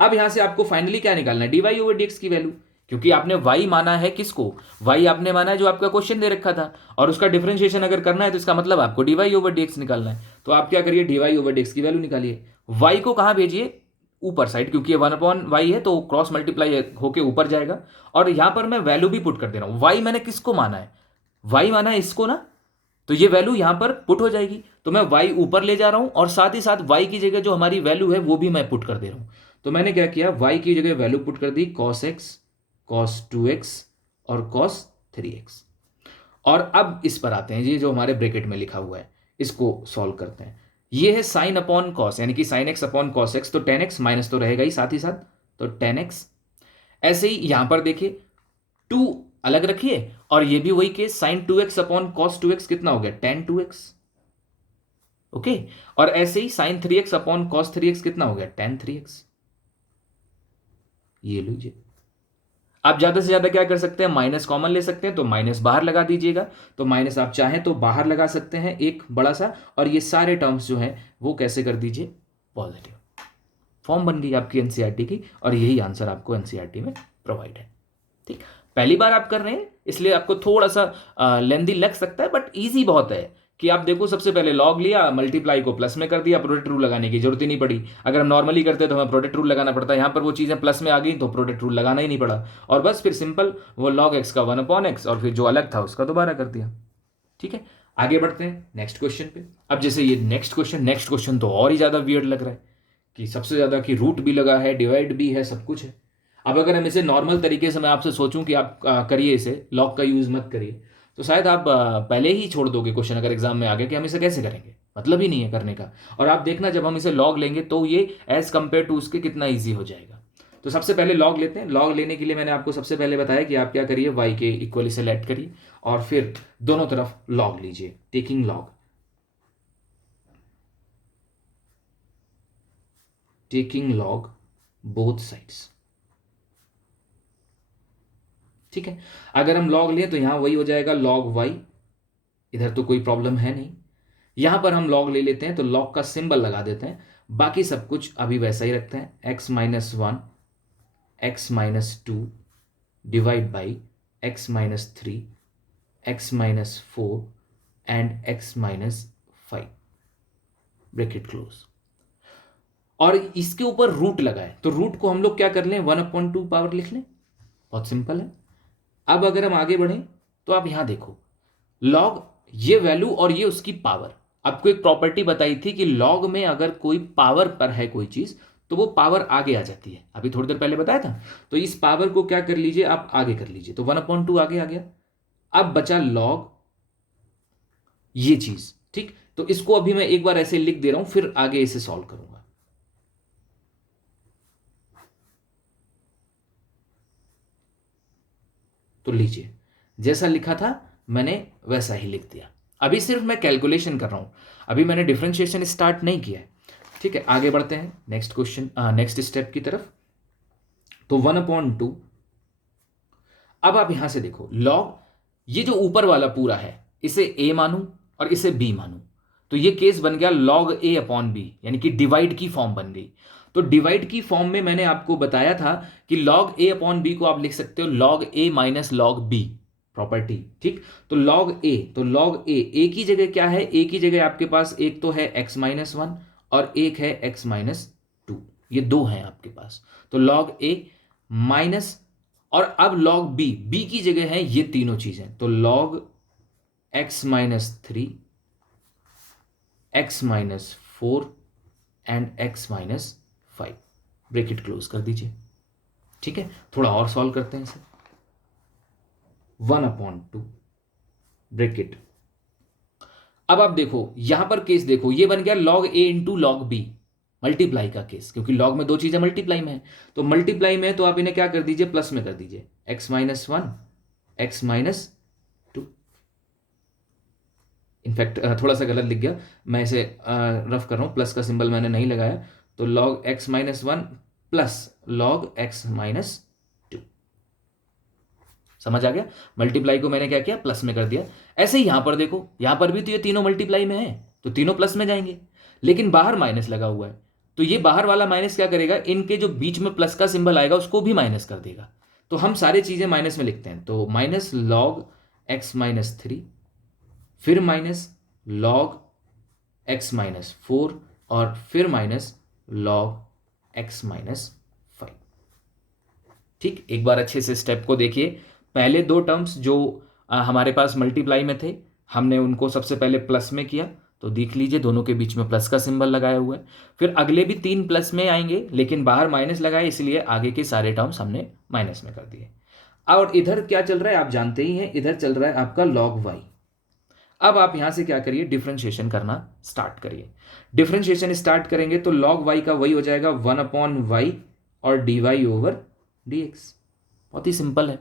अब यहां से आपको फाइनली क्या निकालना है, dy/dx की वैल्यू, क्योंकि आपने y माना है किसको, y आपने माना है जो आपका क्वेश्चन दे रखा था, और उसका डिफरेंशिएशन अगर करना है तो इसका मतलब आपको dy/dx निकालना है। तो आप क्या करिए dy/dx की वैल्यू निकालिए, y को कहां भेजिए ऊपर साइड, क्योंकि ये 1/y है तो क्रॉस मल्टीप्लाई होके ऊपर जाएगा, और यहां पर मैं वैल्यू भी पुट कर दे रहा हूं। y मैंने किसको माना है, y माना है इसको ना, तो ये वैल्यू यहां पर पुट हो जाएगी, तो मैं y ऊपर ले जा रहा हूं और साथ ही साथ y की जगह जो हमारी वैल्यू है वो भी मैं पुट कर दे रहा हूं। तो मैंने क्या किया, y की जगह वैल्यू पुट कर दी cos x, cos 2x और cos 3x। और अब इस पर आते हैं, ये जो हमारे ब्रैकेट में लिखा हुआ है इसको सॉल्व करते हैं। ये है साइन अपॉन कॉस यानी कि sine x upon cos x, तो टेन एक्स माइनस तो रहेगा ही साथ ही साथ, तो टेन एक्स। ऐसे ही यहां पर देखिए 2 अलग रखिए, और ये भी वही case sign 2x upon cos 2x कितना हो गया टेन 2x। ओके, और ऐसे ही sign 3x upon cos 3x कितना हो गया टेन 3x। ये लीजिए, आप ज्यादा से ज्यादा क्या कर सकते हैं, माइनस कॉमन ले सकते हैं, तो माइनस बाहर लगा दीजिएगा, तो माइनस आप चाहें तो बाहर लगा सकते हैं एक बड़ा सा, और ये सारे टर्म्स जो हैं वो कैसे कर दीजिए पॉजिटिव। फॉर्म बन गई आपकी एनसीईआरटी की, और यही आंसर आपको एनसीईआरटी में प्रोवाइड है। ठीक, पहली बार आप कर रहे हैं इसलिए आपको थोड़ा सा लेंदी लग सकता है, बट ईजी बहुत है। कि आप देखो सबसे पहले लॉग लिया, मल्टीप्लाई को प्लस में कर दिया, प्रोडक्ट रूल लगाने की जरूरत ही नहीं पड़ी। अगर हम नॉर्मली करते तो हमें प्रोडक्ट रूल लगाना पड़ता है, यहाँ पर वो चीज़ें प्लस में आ गई तो प्रोडक्ट रूल लगाना ही नहीं पड़ा, और बस फिर सिंपल वो लॉग एक्स का 1/x और फिर जो अलग था उसका दोबारा कर दिया। ठीक है, आगे बढ़ते हैं नेक्स्ट क्वेश्चन पे। अब जैसे ये नेक्स्ट क्वेश्चन तो और ही ज़्यादा वियर्ड लग रहा है, कि सबसे ज़्यादा कि रूट भी लगा है, डिवाइड भी है, सब कुछ है। अब अगर हम इसे नॉर्मल तरीके से मैं आपसे सोचूं कि आप करिए इसे, लॉग का यूज़ मत करिए, तो शायद आप पहले ही छोड़ दोगे क्वेश्चन अगर एग्जाम में आ गया कि हम इसे कैसे करेंगे, मतलब ही नहीं है करने का। और आप देखना जब हम इसे लॉग लेंगे तो ये एज कंपेयर टू उसके कितना ईजी हो जाएगा। तो सबसे पहले लॉग लेते हैं। लॉग लेने के लिए मैंने आपको सबसे पहले बताया कि आप क्या करिए, y के इक्वल इसे लेट करिए और फिर दोनों तरफ लॉग लीजिए, taking log, taking log both sides. ठीक है, अगर हम लॉग लें तो यहां वही हो जाएगा लॉग y, इधर तो कोई प्रॉब्लम है नहीं। यहां पर हम लॉग ले लेते हैं तो लॉग का सिंबल लगा देते हैं, बाकी सब कुछ अभी वैसा ही रखते हैं, x-1 x-2 divide by x-3 x-4 and x-5 bracket close. और इसके ऊपर रूट लगाए तो रूट को हम लोग क्या कर लें 1/2 पावर लिख लें, बहुत सिंपल है। अब अगर हम आगे बढ़ें तो आप यहां देखो, लॉग ये वैल्यू और ये उसकी पावर। आपको एक प्रॉपर्टी बताई थी कि लॉग में अगर कोई पावर पर है कोई चीज तो वो पावर आगे आ जाती है, अभी थोड़ी देर पहले बताया था। तो इस पावर को क्या कर लीजिए आप आगे कर लीजिए, तो 1/2 आगे आ गया। अब बचा लॉग ये चीज। ठीक, तो इसको अभी मैं एक बार ऐसे लिख दे रहा हूं, फिर आगे इसे सॉल्व करूंगा। तो लीजिए, जैसा लिखा था मैंने वैसा ही लिख दिया। अभी सिर्फ मैं कैलकुलेशन कर रहा हूं, अभी मैंने डिफरेंशिएशन स्टार्ट नहीं किया है। ठीक है, आगे बढ़ते हैं नेक्स्ट क्वेश्चन, नेक्स्ट स्टेप की तरफ। तो 1/2। अब आप यहां से देखो, लॉग ये जो ऊपर वाला पूरा है इसे a मानूं और इसे b मानूं, तो ये केस बन गया log a अपॉन b, यानी कि डिवाइड की फॉर्म बन गई। तो डिवाइड की फॉर्म में मैंने आपको बताया था कि लॉग ए अपॉन बी को आप लिख सकते हो लॉग ए माइनस लॉग बी प्रॉपर्टी, ठीक। तो लॉग ए की जगह क्या है, ए की जगह आपके पास एक तो है x माइनस वन और एक है x माइनस टू, ये दो हैं आपके पास। तो लॉग ए माइनस, और अब लॉग बी की जगह है ये तीनों चीजें, तो log x minus three, x minus four and x minus five, bracket close कर दीजिए, ठीक है। थोड़ा और सॉल्व करते हैं इसे, 1/2 ब्रेकेट। अब आप देखो यहां पर केस देखो, ये बन गया लॉग ए इंटू लॉग बी, मल्टीप्लाई का केस, क्योंकि लॉग में दो चीजें मल्टीप्लाई में है, तो मल्टीप्लाई में है तो आप इन्हें क्या कर दीजिए, प्लस में कर दीजिए, x minus one, x minus two. In fact थोड़ा सा गलत लिख गया, मैं इसे रफ कर रहा हूं, प्लस का सिंबल मैंने नहीं लगाया, तो log x minus one plus log x minus, समझ आ गया। मल्टीप्लाई को मैंने क्या किया, प्लस में कर दिया। ऐसे ही यहां पर देखो, यहां पर भी तो ये तीनों मल्टीप्लाई में है, तो तीनों प्लस में जाएंगे, लेकिन बाहर माइनस लगा हुआ है, तो ये बाहर वाला माइनस क्या करेगा, इनके जो बीच में प्लस का सिंबल आएगा उसको भी माइनस कर देगा। तो हम सारी चीजें माइनस में लिखते हैं, तो minus log X minus three, फिर minus log X minus four, और फिर minus log X minus five. ठीक, एक बार अच्छे से स्टेप को देखिए। पहले दो टर्म्स जो हमारे पास मल्टीप्लाई में थे, हमने उनको सबसे पहले प्लस में किया, तो देख लीजिए दोनों के बीच में प्लस का सिंबल लगाया हुआ है। फिर अगले भी तीन प्लस में आएंगे, लेकिन बाहर माइनस लगाए, इसलिए आगे के सारे टर्म्स हमने माइनस में कर दिए। और इधर क्या चल रहा है आप जानते ही हैं, इधर चल रहा है आपका लॉग वाई। अब आप यहां से क्या करिए, डिफरेंशिएशन करना स्टार्ट करिए। डिफरेंशिएशन स्टार्ट करेंगे तो लॉग वाई का वही हो जाएगा 1/y और dy ओवर dx। बहुत ही सिंपल है,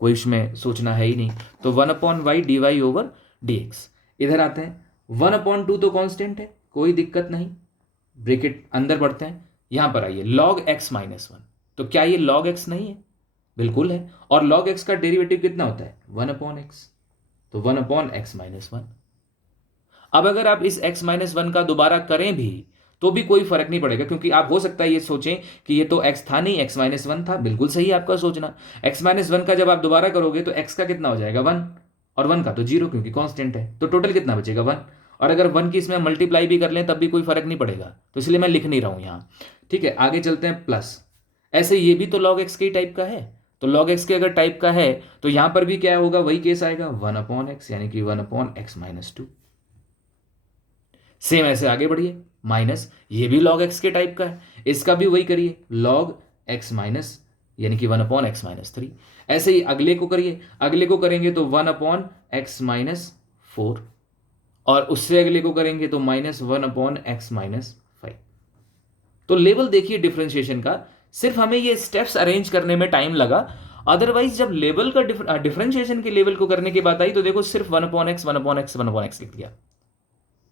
कोई इसमें सोचना है ही नहीं। तो 1/y dy ओवर dx। इधर आते हैं, 1/2 तो कांस्टेंट है, कोई दिक्कत नहीं, ब्रैकेट अंदर बढ़ते हैं। यहां पर आइए, log x माइनस वन, तो क्या ये log x नहीं है, बिल्कुल है। और log x का डेरिवेटिव कितना होता है, 1/x, तो 1/x माइनस वन। अब अगर आप इस x माइनस वन का दोबारा करें भी तो भी कोई फर्क नहीं पड़ेगा, क्योंकि आप हो सकता है ये सोचें कि ये तो x था नहीं, x माइनस वन था। बिल्कुल सही है आपका सोचना। x माइनस वन का जब आप दोबारा करोगे तो x का कितना हो जाएगा, 1, और 1 का तो 0, क्योंकि कांस्टेंट है, तो टोटल कितना बचेगा, 1। और अगर 1 की इसमें मल्टीप्लाई भी कर लें तब भी कोई फर्क नहीं पड़ेगा, तो इसलिए मैं लिख नहीं रहा हूं यहाँ। ठीक है, आगे चलते हैं, प्लस। ऐसे ये भी तो लॉग एक्स के टाइप का है, तो लॉग एक्स के अगर टाइप का है तो यहां पर भी क्या होगा, वही केस आएगा, 1/x, यानी कि 1/x माइनस टू। सेम ऐसे आगे बढ़िए, माइनस, ये भी log x के टाइप का है, इसका भी वही करिए, log x माइनस, यानी कि 1/x माइनस थ्री। ऐसे ही अगले को करिए, अगले को करेंगे तो 1/x माइनस फोर, और उससे अगले को करेंगे तो -1/x माइनस फाइव। तो लेवल देखिए डिफरेंशिएशन का, सिर्फ हमें ये स्टेप्स अरेंज करने में टाइम लगा, अदरवाइज जब लेवल का डिफरेंशिएशन के लेवल को करने की बात आई तो देखो सिर्फ 1/x लिख दिया।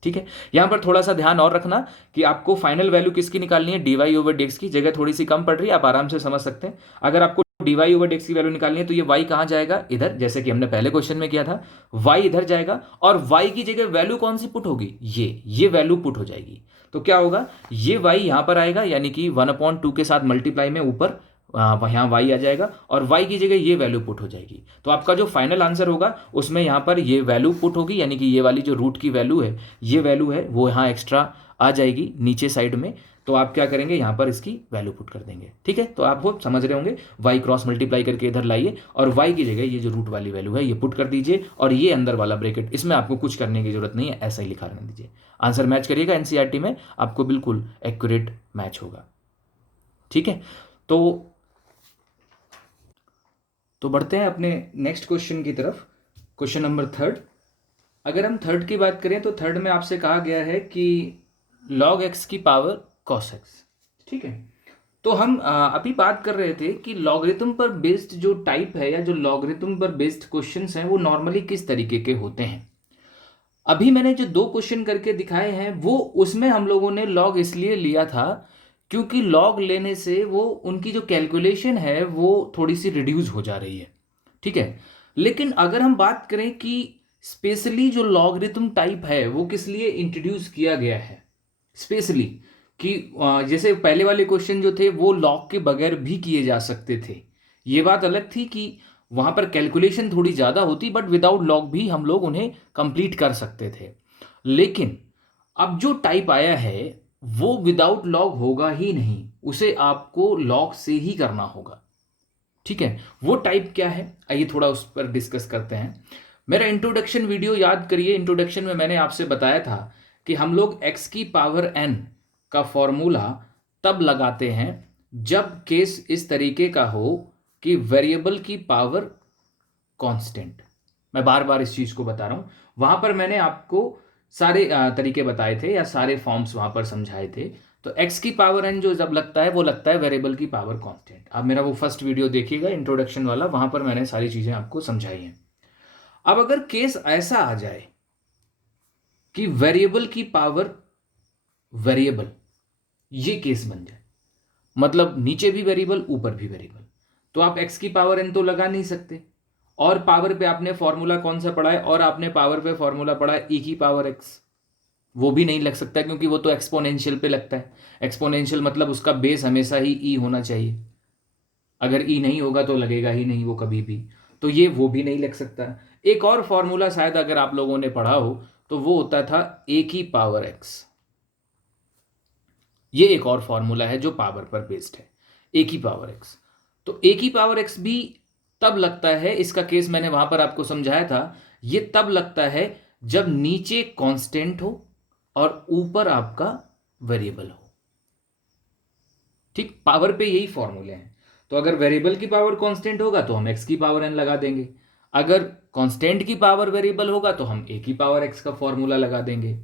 ठीक है, यहां पर थोड़ा सा ध्यान और रखना कि आपको फाइनल वैल्यू किसकी निकालनी है, dy ओवर dx की। जगह थोड़ी सी कम पड़ रही है, आप आराम से समझ सकते हैं। अगर आपको dy ओवर dx की वैल्यू निकालनी है तो ये y कहां जाएगा, इधर, जैसे कि हमने पहले क्वेश्चन में किया था, y इधर जाएगा, और y की जगह वैल्यू कौन सी पुट होगी, ये वैल्यू पुट हो जाएगी। तो क्या होगा, ये y यहां पर आएगा, यानी कि 1/2 के साथ मल्टीप्लाई में ऊपर यहाँ y आ जाएगा, और y की जगह ये वैल्यू पुट हो जाएगी। तो आपका जो फाइनल आंसर होगा उसमें यहाँ पर ये वैल्यू पुट होगी, यानी कि ये वाली जो रूट की वैल्यू है, ये वैल्यू है वो यहाँ एक्स्ट्रा आ जाएगी नीचे साइड में। तो आप क्या करेंगे, यहाँ पर इसकी वैल्यू पुट कर देंगे। ठीक है, तो आप वो समझ रहे होंगे, y क्रॉस मल्टीप्लाई करके इधर लाइए, और y की जगह ये जो रूट वाली वैल्यू है ये पुट कर दीजिए, और ये अंदर वाला ब्रैकेट, इसमें आपको कुछ करने की जरूरत नहीं है, ऐसा ही लिखा रहने दीजिए। आंसर मैच करिएगा एनसीईआरटी में, आपको बिल्कुल एक्यूरेट मैच होगा। ठीक है, तो बढ़ते हैं अपने नेक्स्ट क्वेश्चन की तरफ, क्वेश्चन नंबर थर्ड। अगर हम थर्ड की बात करें तो थर्ड में आपसे कहा गया है कि log x की पावर cos x। ठीक है, तो हम अभी बात कर रहे थे कि लॉगरिथम पर बेस्ड जो टाइप है, या जो लॉगरिथम पर बेस्ड क्वेश्चंस हैं, वो नॉर्मली किस तरीके के होते हैं। अभी मैंने जो दो क्वेश्चन करके दिखाए हैं वो, उसमें हम लोगों ने लॉग इसलिए लिया था क्योंकि लॉग लेने से वो उनकी जो कैलकुलेशन है वो थोड़ी सी रिड्यूस हो जा रही है। ठीक है, लेकिन अगर हम बात करें कि स्पेशली जो लॉगरिथम टाइप है वो किस लिए इंट्रोड्यूस किया गया है, स्पेशली कि जैसे पहले वाले क्वेश्चन जो थे वो लॉग के बगैर भी किए जा सकते थे। ये बात अलग थी कि वहाँ पर कैलकुलेशन थोड़ी ज़्यादा होती, बट विदाउट लॉग भी हम लोग उन्हें कंप्लीट कर सकते थे। लेकिन अब जो टाइप आया है वो विदाउट लॉग होगा ही नहीं, उसे आपको लॉग से ही करना होगा। ठीक है, वो टाइप क्या है, आइए थोड़ा उस पर डिस्कस करते हैं। मेरा इंट्रोडक्शन वीडियो याद करिए, इंट्रोडक्शन में मैंने आपसे बताया था कि हम लोग x की पावर n का फॉर्मूला तब लगाते हैं जब केस इस तरीके का हो कि वेरिएबल की पावर कांस्टेंट। मैं बार बार इस चीज को बता रहा हूं, वहां पर मैंने आपको सारे तरीके बताए थे या सारे फॉर्म्स वहां पर समझाए थे। तो x की पावर n जो जब लगता है वो लगता है वेरिएबल की पावर कांस्टेंट। आप मेरा वो फर्स्ट वीडियो देखिएगा इंट्रोडक्शन वाला, वहां पर मैंने सारी चीजें आपको समझाई हैं। अब अगर केस ऐसा आ जाए कि वेरिएबल की पावर वेरिएबल, ये केस बन जाए, मतलब नीचे भी वेरिएबल ऊपर भी वेरिएबल, तो आप x की पावर n तो लगा नहीं सकते। और पावर पे आपने फॉर्मूला कौन सा पढ़ा है, और आपने पावर पे फॉर्मूला पढ़ा है e की पावर x, वो भी नहीं लग सकता क्योंकि वो तो एक्सपोनेंशियल पे लगता है। एक्सपोनेंशियल मतलब उसका बेस हमेशा ही e होना चाहिए, अगर e नहीं होगा तो लगेगा ही नहीं वो कभी भी, तो ये वो भी नहीं लग सकता। एक और फॉर्मूला शायद अगर आप लोगों ने पढ़ा हो तो वो होता था a की पावर x। ये एक और फॉर्मूला है जो पावर पर बेस्ड है, a की पावर x। तो a की पावर x भी तब लगता है, इसका केस मैंने वहां पर आपको समझाया था, ये तब लगता है जब नीचे कांस्टेंट हो और ऊपर आपका वेरिएबल हो। ठीक, पावर पे यही फॉर्मूले हैं। तो अगर वेरिएबल की पावर कांस्टेंट होगा तो हम x की पावर n लगा देंगे, अगर कांस्टेंट की पावर वेरिएबल होगा तो हम a की पावर x का फॉर्मूला लगा देंगे।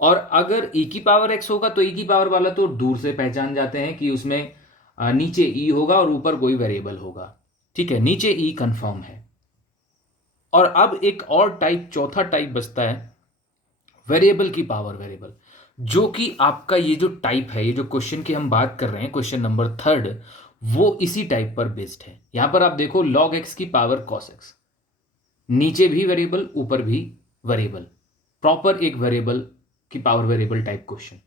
और अगर e की पावर x होगा तो e की पावर वाला तो दूर से पहचान जाते हैं कि उसमें नीचे e होगा और ऊपर कोई वेरिएबल होगा। ठीक है, नीचे e कंफर्म है। और अब एक और टाइप, चौथा टाइप बचता है वेरिएबल की पावर वेरिएबल, जो कि आपका ये जो टाइप है, ये जो क्वेश्चन की हम बात कर रहे हैं, क्वेश्चन नंबर 3, वो इसी टाइप पर बेस्ड है। यहां पर आप देखो log x की पावर cos x, नीचे भी वेरिएबल ऊपर भी वेरिएबल, प्रॉपर एक वेरिएबल की पावर वेरिएबल टाइप क्वेश्चन।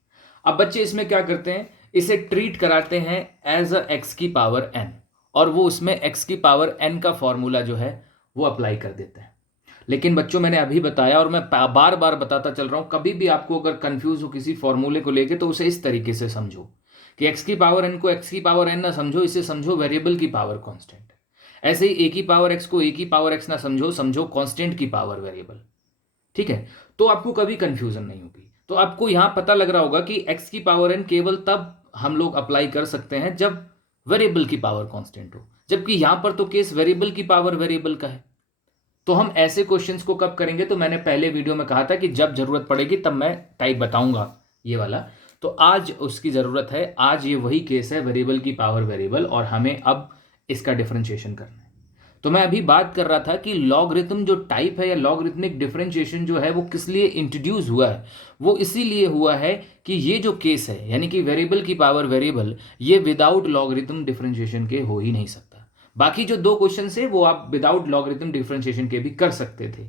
अब बच्चे इसमें क्या करते हैं, इसे ट्रीट कराते हैं एज अ x की पावर n, और वो उसमें x की पावर n का फॉर्मूला जो है वो अप्लाई कर देते हैं। लेकिन बच्चों मैंने अभी बताया और मैं बार बार बताता चल रहा हूं, कभी भी आपको अगर कंफ्यूज हो किसी फॉर्मूले को लेके तो उसे इस तरीके से समझो कि x की पावर n को x की पावर n ना समझो, इसे समझो वेरिएबल की पावर कांस्टेंट। ऐसे ही a की पावर x को a की पावर x ना समझो, समझो कांस्टेंट की पावर वेरिएबल। ठीक है, तो आपको कभी कंफ्यूजन नहीं होगी। तो आपको यहां पता लग रहा होगा कि x की पावर n केवल तब हम लोग अप्लाई कर सकते हैं जब वेरिएबल की पावर कांस्टेंट हो, जबकि यहां पर तो केस वेरिएबल की पावर वेरिएबल का है। तो हम ऐसे क्वेश्चंस को कब करेंगे, तो मैंने पहले वीडियो में कहा था कि जब जरूरत पड़ेगी तब मैं टाइप बताऊंगा ये वाला। तो आज उसकी जरूरत है, आज ये वही केस है वेरिएबल की पावर वेरिएबल, और हमें अब इसका डिफरेंशिएशन करना है। तो मैं अभी बात कर रहा था कि लॉगरिथम जो टाइप है या लॉगरिथमिक डिफरेंशिएशन जो है वो किस लिए इंट्रोड्यूस हुआ है। वो इसीलिए हुआ है कि ये जो केस है यानी कि वेरिएबल की पावर वेरिएबल, ये विदाउट लॉगरिथम डिफरेंशिएशन के हो ही नहीं सकता। बाकी जो दो क्वेश्चन है वो आप विदाउट लॉगरिथम डिफरेंशिएशन के भी कर सकते थे,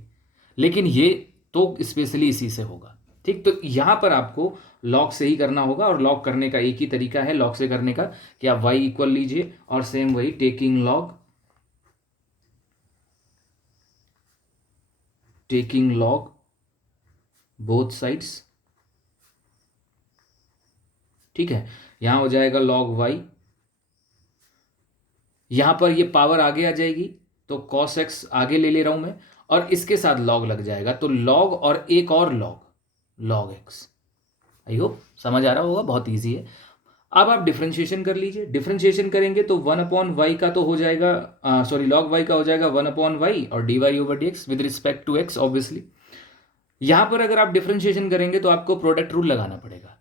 लेकिन ये तो स्पेशली इसी से होगा। ठीक, तो यहां पर आपको लॉग से ही करना होगा, और लॉग करने का एक ही तरीका है लॉग से करने का कि आप y इक्वल लीजिए और सेम वही टेकिंग लॉग बोथ साइड्स। ठीक है, यहां हो जाएगा log y, यहां पर ये पावर आगे आ जाएगी तो cos x आगे ले रहा हूं मैं, और इसके साथ log लग जाएगा, तो log और एक और log x। आई होप समझ आ रहा होगा, बहुत इजी है। अब आप डिफरेंशिएशन कर लीजिए, डिफरेंशिएशन करेंगे तो 1/y का तो हो जाएगा, सॉरी log y का हो जाएगा 1/y और dy/dx with respect to x obviously. यहां पर अगर आप डिफरेंशिएशन करेंगे तो आपको प्रोडक्ट रूल लगाना पड़ेगा,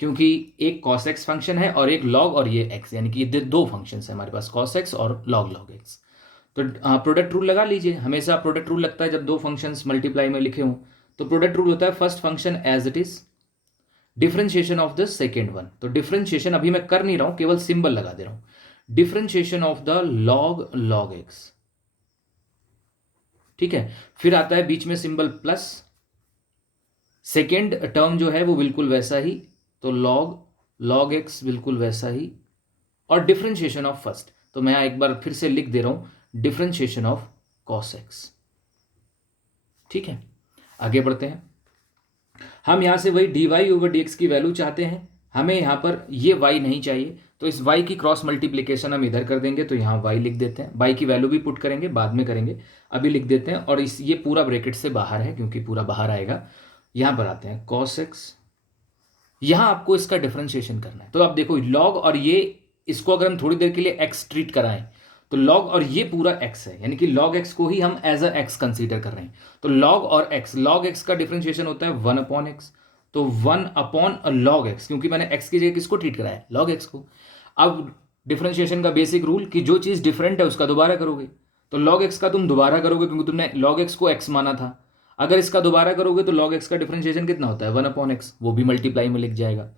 क्योंकि एक cos x फंक्शन है और एक log और ये x, यानी कि ये दो फंक्शन है हमारे पास cos x और log x। तो प्रोडक्ट रूल लगा लीजिए, हमेशा प्रोडक्ट रूल लगता है जब दो फंक्शंस मल्टीप्लाई में लिखे हों। तो प्रोडक्ट रूल होता है first function as it is, differentiation of the second one. तो डिफरेंशिएशन अभी मैं कर नहीं रहा हूं, केवल सिंबल लगा दे रहा हूं, differentiation of the log x। ठीक है, फिर आता है बीच में सिंबल प्लस, सेकेंड टर्म जो है वो बिल्कुल वैसा ही, तो लॉग एक्स बिल्कुल वैसा ही, और डिफरेंशिएशन ऑफ फर्स्ट, तो मैं एक बार फिर से लिख दे रहा हूं डिफरेंशिएशन ऑफ कॉस एक्स। ठीक है, आगे बढ़ते हैं। हम यहां से वही dy ओवर dx की वैल्यू चाहते हैं, हमें यहां पर ये y नहीं चाहिए, तो इस y की क्रॉस मल्टीप्लिकेशन हम इधर कर देंगे, तो यहां y लिख देते हैं, y की वैल्यू भी पुट करेंगे, बाद में करेंगे, अभी लिख देते हैं। और इस ये पूरा ब्रैकेट से बाहर है क्योंकि पूरा बाहर आएगा। यहां पर आते हैं cos x, यहां आपको इसका डिफरेंशिएशन करना है। तो आप देखो लॉग और ये, इसको अगर हम थोड़ी देर के लिए x ट्रीट कराएं तो लॉग और ये पूरा x है, यानी कि लॉग x को ही हम एज अ x कंसीडर कर रहे हैं। तो लॉग और x, लॉग x का डिफरेंशिएशन होता है 1/x, तो 1 लॉग x, क्योंकि मैंने x की जगह किसको ट्रीट कराया, लॉग x को। अब डिफरेंशिएशन का बेसिक रूल कि जो चीज़ डिफरेंट है उसका दोबारा करोगे, तो लॉग x का तुम दोबारा करोगे क्योंकि तुमने लॉग x को x माना था। अगर इसका दोबारा करोगे तो log x का डिफरेंशिएशन कितना होता है 1/x, वो भी मल्टीप्लाई में लिख जाएगा।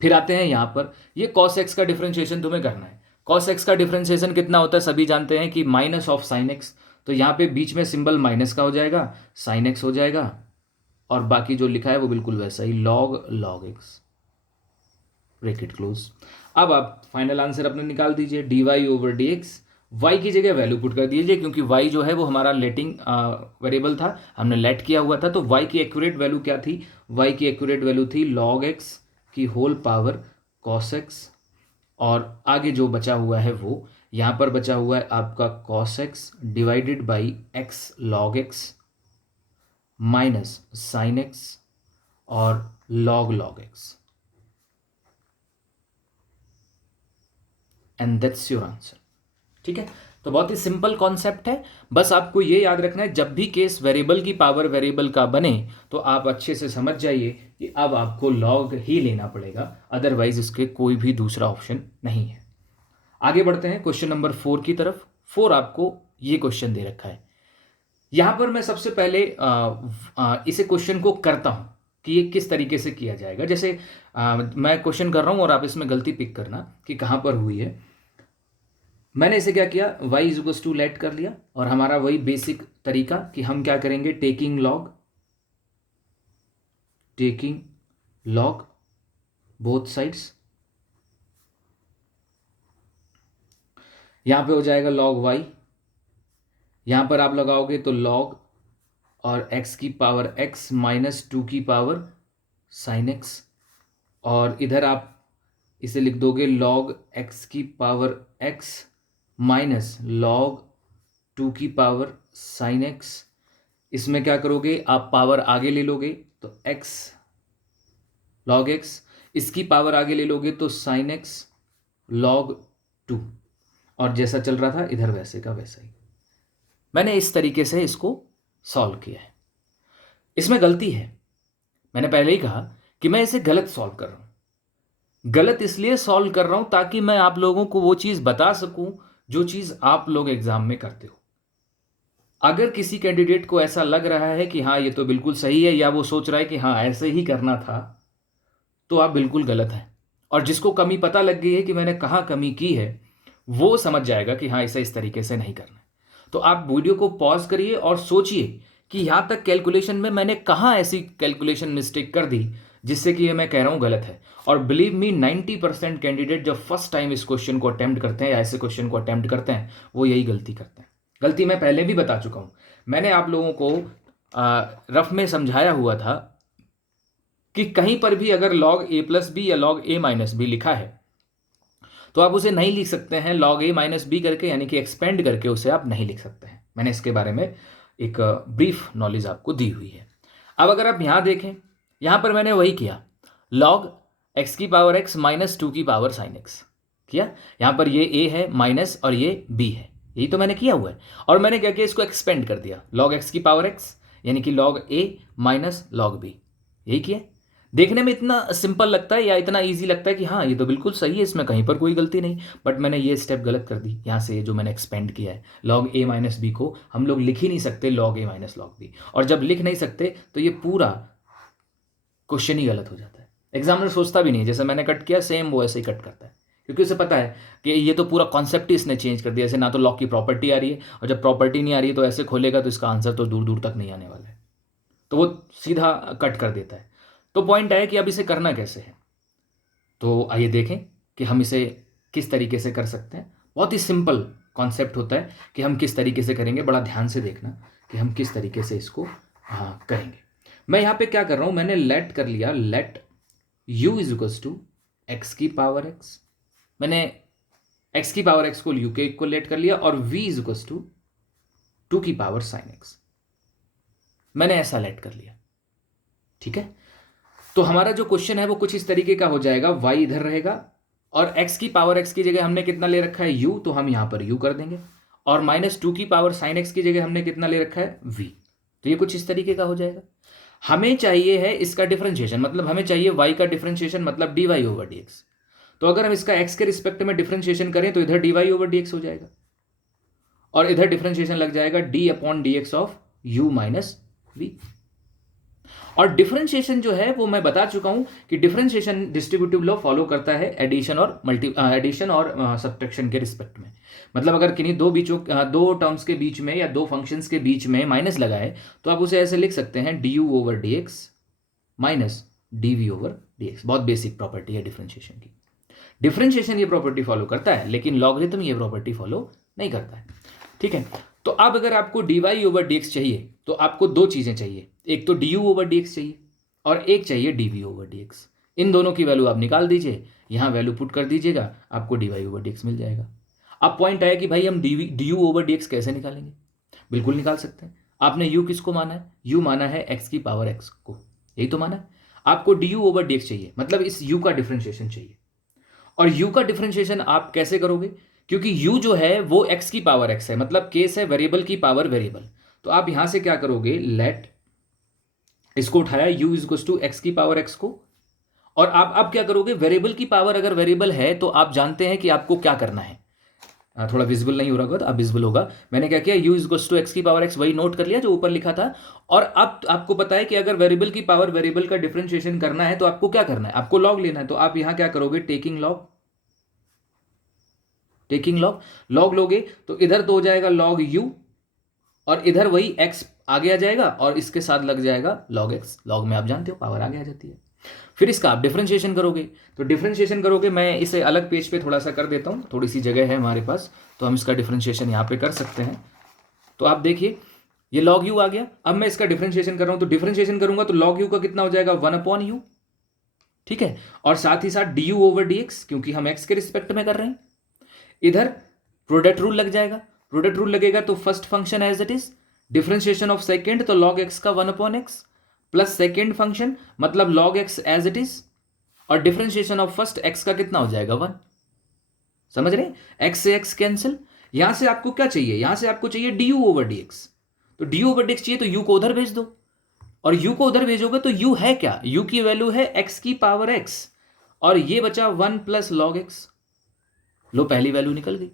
फिर आते हैं यहां पर, ये cos x का डिफरेंशिएशन तुम्हें करना है। cos x का डिफरेंशिएशन कितना होता है सभी जानते हैं कि माइनस ऑफ साइन x, तो यहां पे बीच में सिंबल माइनस का हो जाएगा, साइन x हो जाएगा, और बाकी जो लिखा है वो बिल्कुल वैसा ही log x ब्रैकेट क्लोज। अब आप फाइनल आंसर अपने निकाल दीजिए, dy ओवर dx, y की जगह वैल्यू पुट कर दीजिए क्योंकि y जो है वो हमारा लेटिंग वेरिएबल था, हमने लेट किया हुआ था, तो y की एक्यूरेट वैल्यू क्या थी, y की एक्यूरेट वैल्यू थी log x की होल पावर cos x, और आगे जो बचा हुआ है वो यहाँ पर बचा हुआ है आपका cos x divided by x log x minus sine x और log x, and that's your answer. ठीक है, तो बहुत ही सिंपल कॉन्सेप्ट है, बस आपको ये याद रखना है जब भी केस वेरिएबल की पावर वेरिएबल का बने तो आप अच्छे से समझ जाइए कि अब आपको लॉग ही लेना पड़ेगा, अदरवाइज इसके कोई भी दूसरा ऑप्शन नहीं है। आगे बढ़ते हैं क्वेश्चन नंबर 4 की तरफ। 4 आपको ये क्वेश्चन दे रखा है, यहां पर मैं सबसे पहले इसे क्वेश्चन को करता हूं कि ये किस तरीके से किया जाएगा। जैसे मैं क्वेश्चन कर रहा हूं और आप इसमें गलती पिक करना कि कहां पर हुई है। मैंने इसे क्या किया, y is equals to let कर लिया, और हमारा वही बेसिक तरीका कि हम क्या करेंगे, टेकिंग लॉग बोथ साइड्स, यहां पे हो जाएगा log y, यहां पर आप लगाओगे तो log और x की पावर x माइनस 2 की पावर साइन x, और इधर आप इसे लिख दोगे log x की पावर x माइनस log 2 की पावर साइन x। इसमें क्या करोगे, आप पावर आगे ले लोगे तो x log x, इसकी पावर आगे ले लोगे तो साइन x log 2, और जैसा चल रहा था इधर वैसे का वैसा ही। मैंने इस तरीके से इसको सॉल्व किया है। इसमें गलती है, मैंने पहले ही कहा कि मैं इसे गलत सॉल्व कर रहा हूं। गलत इसलिए सॉल्व कर रहा हूं ताकि मैं आप लोगों को वो चीज बता सकूं जो चीज आप लोग एग्जाम में करते हो। अगर किसी कैंडिडेट को ऐसा लग रहा है कि हाँ ये तो बिल्कुल सही है, या वो सोच रहा है कि हाँ ऐसे ही करना था, तो आप बिल्कुल गलत हैं। और जिसको कमी पता लग गई है कि मैंने कहाँ कमी की है, वो समझ जाएगा कि हाँ इसे इस तरीके से नहीं करना है। तो आप वीडियो को पॉज करिए और सोचिए कि यहाँ तक कैलकुलेशन में मैंने कहाँ ऐसी कैलकुलेशन मिस्टेक कर दी जिससे कि ये मैं कह रहा हूँ गलत है। और बिलीव मी 90% कैंडिडेट जब फर्स्ट टाइम इस क्वेश्चन को अटेम्प्ट करते हैं या ऐसे क्वेश्चन को अटेम्प्ट करते हैं, वो यही गलती करते हैं। गलती मैं पहले भी बता चुका हूँ, मैंने आप लोगों को रफ में समझाया हुआ था कि कहीं पर भी अगर log a प्लस बी या log a माइनस बी लिखा है तो आप उसे नहीं लिख सकते हैं log a माइनस बी करके, यानी कि एक्सपेंड करके उसे आप नहीं लिख सकते हैं। मैंने इसके बारे में एक ब्रीफ नॉलेज आपको दी हुई है। अब अगर आप यहाँ देखें, यहाँ पर मैंने वही किया, log x की पावर x माइनस 2 की पावर साइन x किया। यहाँ पर ये a है माइनस और ये b है, यही तो मैंने किया हुआ है। और मैंने क्या किया, इसको एक्सपेंड कर दिया, log x की पावर x यानी कि log a minus log b, यही किया। देखने में इतना सिंपल लगता है या इतना इजी लगता है कि हाँ ये तो बिल्कुल सही है, इसमें कहीं पर कोई गलती नहीं, बट मैंने ये स्टेप गलत कर दी। यहाँ से जो मैंने एक्सपेंड किया है log a माइनस बी को हम लोग लिख ही नहीं सकते log a minus log b, और जब लिख नहीं सकते तो ये पूरा क्वेश्चन ही गलत हो जाता है। एग्जामिनर सोचता भी नहीं, जैसे मैंने कट किया सेम वो ऐसे ही कट करता है, क्योंकि उसे पता है कि ये तो पूरा कॉन्सेप्ट ही इसने चेंज कर दिया। ऐसे ना तो लॉग की प्रॉपर्टी आ रही है, और जब प्रॉपर्टी नहीं आ रही है तो ऐसे खोलेगा तो इसका आंसर तो दूर दूर तक नहीं आने वाला है, तो वो सीधा कट कर देता है। तो पॉइंट है कि अब इसे करना कैसे है। तो आइए देखें कि हम इसे किस तरीके से कर सकते हैं। बहुत ही सिंपल कॉन्सेप्ट होता है कि हम किस तरीके से करेंगे, बड़ा ध्यान से देखना कि हम किस तरीके से इसको करेंगे। मैं यहाँ पे क्या कर रहा हूँ, मैंने लेट कर लिया, let u is equals to x की पावर एक्स। मैंने x की पावर x को u के इक्वल लेट कर लिया और v इज इक्वल्स टू 2 की पावर साइन x, मैंने ऐसा लेट कर लिया। ठीक है, तो हमारा जो क्वेश्चन है वो कुछ इस तरीके का हो जाएगा, y इधर रहेगा और x की पावर x की जगह हमने कितना ले रखा है u, तो हम यहां पर u कर देंगे, और -2 की पावर साइन x की जगह हमने कितना ले रखा है v। तो ये कुछ इस तरीके का हो जाएगा। हमें चाहिए है इसका डिफरेंशिएशन, मतलब हमें चाहिए y का डिफरेंशिएशन मतलब dy ओवर dx। तो अगर हम इसका x के रिस्पेक्ट में डिफरेंशिएशन करें तो इधर dy ओवर dx हो जाएगा और इधर डिफरेंशिएशन लग जाएगा d upon dx of u minus v। और डिफरेंशिएशन जो है वो मैं बता चुका हूं कि डिफरेंशिएशन डिस्ट्रीब्यूटिव लॉ फॉलो करता है एडिशन और सब्ट्रैक्शन के रिस्पेक्ट में। मतलब अगर किन्हीं दो टर्म्स के बीच में या दो फंक्शंस के बीच में माइनस लगाए तो आप उसे ऐसे लिख सकते हैं du over dx minus dv over dx। बहुत बेसिक प्रॉपर्टी है डिफरेंशिएशन की। डिफरेंशिएशन ये प्रॉपर्टी फॉलो करता है लेकिन लॉगरिथम ये प्रॉपर्टी फॉलो नहीं करता है। ठीक है, तो अब अगर आपको dy ओवर dx चाहिए तो आपको दो चीजें चाहिए, एक तो du ओवर dx चाहिए और एक चाहिए dv ओवर dx। इन दोनों की वैल्यू आप निकाल दीजिए, यहां वैल्यू पुट कर दीजिएगा, आपको dy ओवर dx मिल जाएगा। अब पॉइंट आया कि भाई हम du ओवर dx कैसे निकालेंगे। बिल्कुल निकाल सकते हैं। आपने u किसको माना है, u माना है x की पावर x को, यही तो माना है। आपको du ओवर dx चाहिए, मतलब इस u का डिफरेंशिएशन चाहिए। और u का डिफरेंशिएशन आप कैसे करोगे, क्योंकि u जो है वो x की पावर x है, मतलब केस है वेरिएबल की पावर वेरिएबल। तो आप यहां से क्या करोगे, लेट इसको उठाया u इज टू एक्स की पावर x को, और आप अब क्या करोगे, वेरिएबल की पावर अगर वेरिएबल है तो आप जानते हैं कि आपको क्या करना है। थोड़ा विजिबल नहीं हो रहा होगा तो अब विजिबल होगा। मैंने क्या किया, u इज टू एक्स की पावर x, वही नोट कर लिया जो ऊपर लिखा था। और अब आपको पता है कि अगर वेरिएबल की पावर वेरिएबल का डिफरेंशिएशन करना है तो आपको क्या करना है, आपको लॉग लेना है। तो आप यहां क्या करोगे, टेकिंग लॉग लॉग लोगे तो इधर तो हो जाएगा लॉग u और इधर वही x आगे आ जाएगा और इसके साथ लग जाएगा log x। लॉग में आप जानते हो पावर आगे आ जाती है। फिर इसका आप डिफरेंशिएशन करोगे, तो डिफरेंशिएशन करोगे, मैं इसे अलग पेज पे थोड़ा सा कर देता हूँ, थोड़ी सी जगह है हमारे पास तो हम इसका डिफरेंशिएशन यहाँ पे कर सकते हैं। तो आप देखिए ये log u आ गया। अब मैं इसका डिफरेंशिएशन कर रहा हूँ, तो डिफरेंशिएशन करूंगा तो log u का कितना हो जाएगा, 1 अपॉन u। ठीक है, और साथ ही साथ du ओवर dx, क्योंकि हम x के रिस्पेक्ट में कर रहे हैं। इधर प्रोडक्ट रूल लग जाएगा, प्रोडक्ट रूल लगेगा तो first function as it is, differentiation of second तो log x का 1 upon x plus second function मतलब log x as it is, और डिफरेंशिएशन ऑफ फर्स्ट x का कितना हो जाएगा 1। समझ रहे, x से x कैंसिल। यहां से आपको क्या चाहिए, यहां से आपको चाहिए du ओवर dx। तो du ओवर dx चाहिए तो u को उधर भेज दो, और u को उधर भेजोगे तो u है क्या, u की वैल्यू है x की पावर x, और ये बचा 1 प्लस log x। लो पहली वैल्यू निकल गई,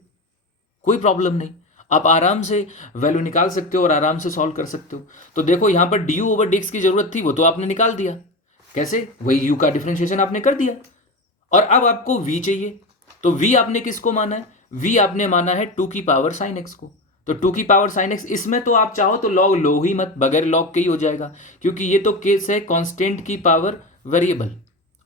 कोई प्रॉब्लम नहीं, आप आराम से वैल्यू निकाल सकते हो और आराम से सॉल्व कर सकते हो। तो देखो यहां पर du ओवर dx की जरूरत थी, वो तो आपने निकाल दिया। कैसे, वही u का डिफरेंशिएशन आपने कर दिया। और अब आपको v चाहिए, तो v आपने किसको माना है, v आपने माना है 2 की पावर साइन x को। तो 2 की पावर साइन x, इसमें तो आप चाहो तो लॉग लो ही मत, बगैर लॉग के ही हो जाएगा, क्योंकि ये तो केस है कांस्टेंट की पावर वेरिएबल।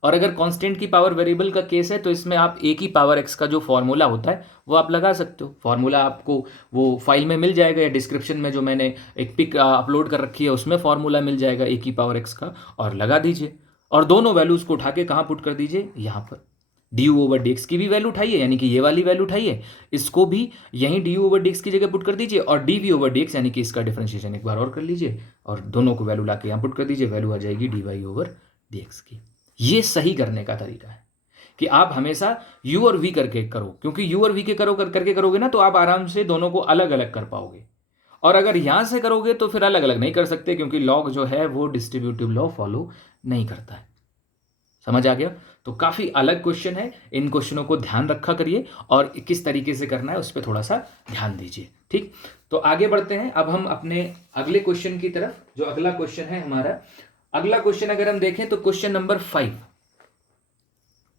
और अगर कांस्टेंट की पावर वेरिएबल का केस है तो इसमें आप a की पावर x का जो फॉर्मूला होता है वो आप लगा सकते हो। फॉर्मूला आपको वो फाइल में मिल जाएगा या डिस्क्रिप्शन में जो मैंने एक पिक अपलोड कर रखी है उसमें फॉर्मूला मिल जाएगा a की पावर x का, और लगा दीजिए। और दोनों वैल्यूज को उठा के कहाँ पुट कर दीजिए, यहाँ पर। du ओवर dx की भी वैल्यू उठाइए, यानी कि ये वाली वैल्यू उठाइए, इसको भी यहीं du ओवर dx की जगह पुट कर दीजिए, और dv ओवर dx यानी कि इसका डिफरेंशिएशन एक बार और कर लीजिए और दोनों को वैल्यू लाके यहाँ पुट कर दीजिए, वैल्यू आ जाएगी dy ओवर dx की। ये सही करने का तरीका है कि आप हमेशा u और v करके करो, क्योंकि u और v के करके करोगे ना तो आप आराम से दोनों को अलग अलग कर पाओगे। और अगर यहां से करोगे तो फिर अलग अलग नहीं कर सकते, क्योंकि लॉग जो है वो डिस्ट्रीब्यूटिव लॉ फॉलो नहीं करता है। समझ आ गया। तो काफी अलग क्वेश्चन है, इन क्वेश्चनों को ध्यान रखा करिए और किस तरीके से करना है उस पर थोड़ा सा ध्यान दीजिए। ठीक, तो आगे बढ़ते हैं अब हम अपने अगले क्वेश्चन की तरफ। जो अगला क्वेश्चन है हमारा, अगला क्वेश्चन अगर हम देखें तो क्वेश्चन नंबर 5।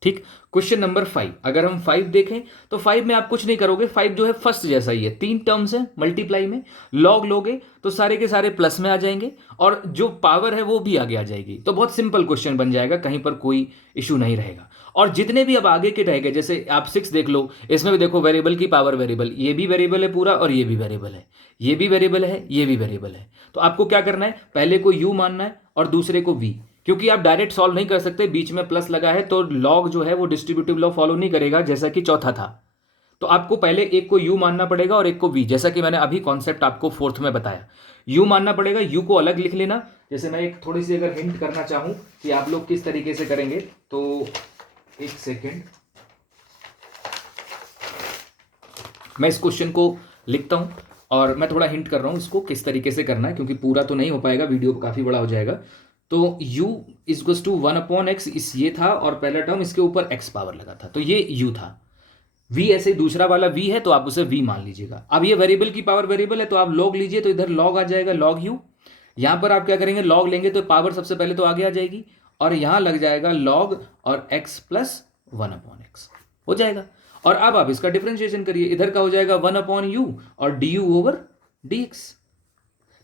ठीक, क्वेश्चन नंबर 5 अगर हम 5 देखें तो 5 में आप कुछ नहीं करोगे। 5 जो है फर्स्ट जैसा ही है, 3 टर्म्स है, मल्टीप्लाई में लॉग लोगे तो सारे के सारे प्लस में आ जाएंगे और जो पावर है वो भी आगे आ जाएगी। तो बहुत सिंपल क्वेश्चन बन जाएगा, कहीं पर कोई इशू नहीं रहेगा। और जितने भी अब आगे के रह गए, जैसे आप 6 देख लो, इसमें भी देखो वेरिएबल की पावर वेरिएबल, ये भी वेरिएबल है पूरा और ये भी वेरिएबल है, ये भी वेरिएबल है, ये भी वेरिएबल है। तो आपको क्या करना है, पहले को u मानना है और दूसरे को v, क्योंकि आप डायरेक्ट सॉल्व नहीं कर सकते, बीच में प्लस लगा है तो लॉग जो है वो डिस्ट्रीब्यूटिव लॉ फॉलो नहीं करेगा जैसा कि चौथा था। तो आपको पहले एक को u मानना पड़ेगा और एक को v, जैसा कि मैंने अभी कॉन्सेप्ट आपको फोर्थ में बताया। u मानना पड़ेगा, u को अलग लिख लेना। जैसे मैं एक थोड़ी सी अगर हिंट करना चाहूं कि आप लोग किस तरीके से करेंगे, तो एक सेकेंड मैं इस क्वेश्चन को लिखता हूं और मैं थोड़ा हिंट कर रहा हूं इसको किस तरीके से करना है, क्योंकि पूरा तो नहीं हो पाएगा, वीडियो काफी बड़ा हो जाएगा। तो u इज टू 1/x इस ये था और पहला टर्म इसके ऊपर x पावर लगा था, तो ये u था। v ऐसे दूसरा वाला v है तो आप उसे v मान लीजिएगा। अब ये वेरिएबल की पावर वेरिएबल है तो आप log लीजिए, तो इधर log आ जाएगा log u। यहां पर आप क्या करेंगे, log लेंगे तो पावर सबसे पहले तो आगे आ जाएगी और यहां लग जाएगा log और x प्लस 1/x हो जाएगा। और अब आप इसका डिफरेंशिएशन करिए, इधर का हो जाएगा 1/u और du ओवर dx।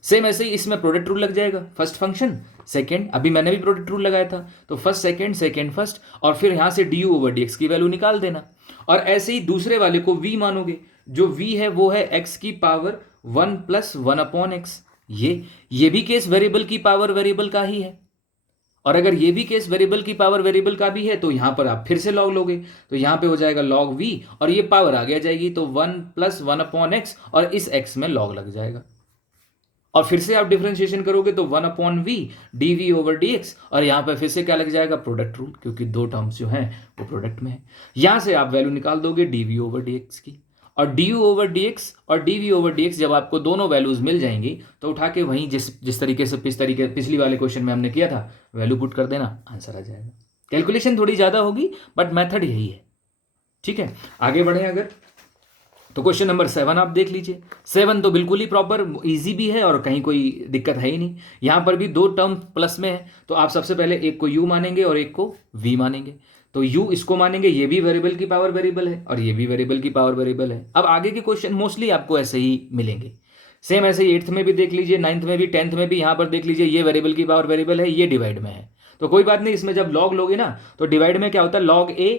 सेम ऐसे ही इसमें प्रोडक्ट रूल लग जाएगा, फर्स्ट फंक्शन सेकंड, अभी मैंने भी प्रोडक्ट रूल लगाया था, तो फर्स्ट सेकंड सेकंड फर्स्ट, और फिर यहां से du ओवर dx की वैल्यू निकाल देना। और ऐसे ही दूसरे वाले को v मानोगे, जो v है वो है x की पावर 1 प्लस 1/x। ये भी केस वेरिएबल की पावर वेरिएबल का ही है, और अगर ये भी केस वेरिएबल की पावर वेरिएबल का भी है तो यहां पर आप फिर से लॉग लोगे, तो यहां पे हो जाएगा log v और ये पावर आगे आ जाएगी तो 1 प्लस 1/x और इस x में log लग जाएगा। और फिर से आप डिफरेंशिएशन करोगे तो 1/v dv ओवर dx, और यहां पर फिर से क्या लग जाएगा, प्रोडक्ट रूल, क्योंकि दो टर्म्स जो हैं वो प्रोडक्ट में है। यहां से आप वैल्यू निकाल दोगे dv ओवर dx की, और du ओवर dx और dv ओवर dx जब आपको दोनों वैल्यूज मिल जाएंगी तो उठा के वहीं जिस तरीके से पिछली वाले क्वेश्चन में हमने किया था वैल्यू पुट कर देना, आंसर आ जाएगा। कैलकुलेशन थोड़ी ज़्यादा होगी बट मेथड यही है। ठीक है, आगे बढ़े अगर, तो क्वेश्चन नंबर 7 आप देख लीजिए। 7 तो बिल्कुल ही प्रॉपर इजी भी है और कहीं कोई दिक्कत है ही नहीं। यहाँ पर भी दो टर्म प्लस में है, तो आप सबसे पहले एक को u मानेंगे और एक को v मानेंगे। तो u इसको मानेंगे, ये भी वेरिएबल की पावर वेरिएबल है और ये भी वेरिएबल की पावर वेरिएबल है। अब आगे के क्वेश्चन मोस्टली आपको ऐसे ही मिलेंगे। सेम ऐसे ही 8th में भी देख लीजिए, 9th में भी, 10th में भी। यहाँ पर देख लीजिए ये वेरिएबल की पावर वेरिएबल है, ये डिवाइड में है, तो कोई बात नहीं, इसमें जब लॉग लोगे ना तो डिवाइड में क्या होता है, log a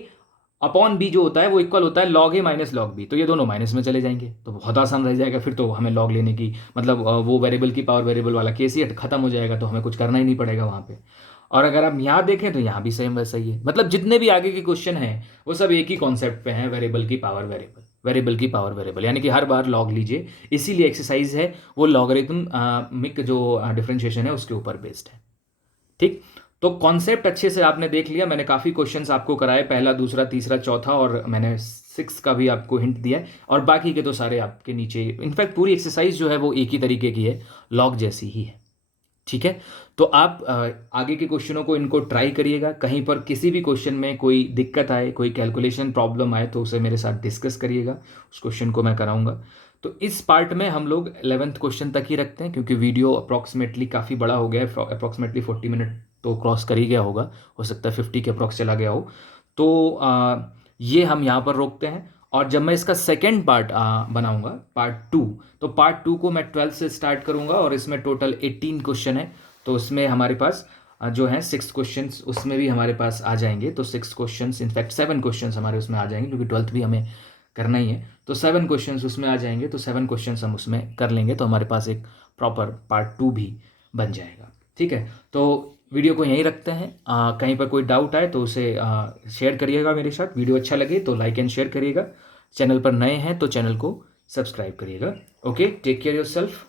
अपॉन b जो होता है वो इक्वल होता है log a minus log b, तो ये दोनों माइनस में चले जाएंगे तो बहुत आसान रह जाएगा। फिर तो हमें log लेने की मतलब वो वेरिएबल की पावर वेरिएबल वाला केस ही खत्म हो जाएगा, तो हमें कुछ करना ही नहीं पड़ेगा वहाँ पे। और अगर आप यहाँ देखें तो यहाँ भी सेम वैसा ही है, मतलब जितने भी आगे के क्वेश्चन हैं वो सब एक ही कॉन्सेप्ट पे हैं, वेरिएबल की पावर वेरिएबल, वेरिएबल की पावर वेरिएबल, यानी कि हर बार लॉग लीजिए, इसीलिए एक्सरसाइज है वो लॉगरिथमिक जो डिफरेंशिएशन है उसके ऊपर बेस्ड है। ठीक, तो कॉन्सेप्ट अच्छे से आपने देख लिया। मैंने काफ़ी क्वेश्चंस आपको कराए, पहला दूसरा तीसरा चौथा, और मैंने 6 का भी आपको हिंट दिया है, और बाकी के तो सारे आपके नीचे, इनफैक्ट पूरी एक्सरसाइज जो है वो एक ही तरीके की है, लॉग जैसी ही है। ठीक है, तो आप आगे के क्वेश्चनों को इनको ट्राई करिएगा। कहीं पर किसी भी क्वेश्चन में कोई दिक्कत आए, कोई कैलकुलेशन प्रॉब्लम आए तो उसे मेरे साथ डिस्कस करिएगा, उस क्वेश्चन को मैं कराऊंगा। तो इस पार्ट में हम लोग 11th क्वेश्चन तक ही रखते हैं, क्योंकि वीडियो अप्रॉक्सीमेटली काफ़ी बड़ा हो गया है, अप्रॉक्सीमेटली 40 मिनट तो क्रॉस कर ही गया होगा, हो सकता है 50 के अप्रॉक्स चला गया हो। तो ये हम यहाँ पर रोकते हैं, और जब मैं इसका सेकेंड पार्ट बनाऊंगा, पार्ट 2, तो पार्ट 2 को मैं 12 से स्टार्ट करूंगा, और इसमें टोटल 18 क्वेश्चन है। तो उसमें हमारे पास जो है 6 क्वेश्चंस उसमें भी हमारे पास आ जाएंगे, तो 6 क्वेश्चंस, इनफैक्ट 7 क्वेश्चंस हमारे उसमें आ जाएंगे, क्योंकि 12th भी हमें करना ही है, तो 7 क्वेश्चंस उसमें आ जाएंगे। तो 7 क्वेश्चंस हम उसमें कर लेंगे, तो हमारे पास एक प्रॉपर पार्ट 2 भी बन जाएगा। ठीक है, तो वीडियो को यहीं रखते हैं। कहीं पर कोई डाउट आए तो उसे शेयर करिएगा मेरे साथ। वीडियो अच्छा लगे तो लाइक एंड शेयर करिएगा। चैनल पर नए हैं तो चैनल को सब्सक्राइब करिएगा। Okay, take care yourself.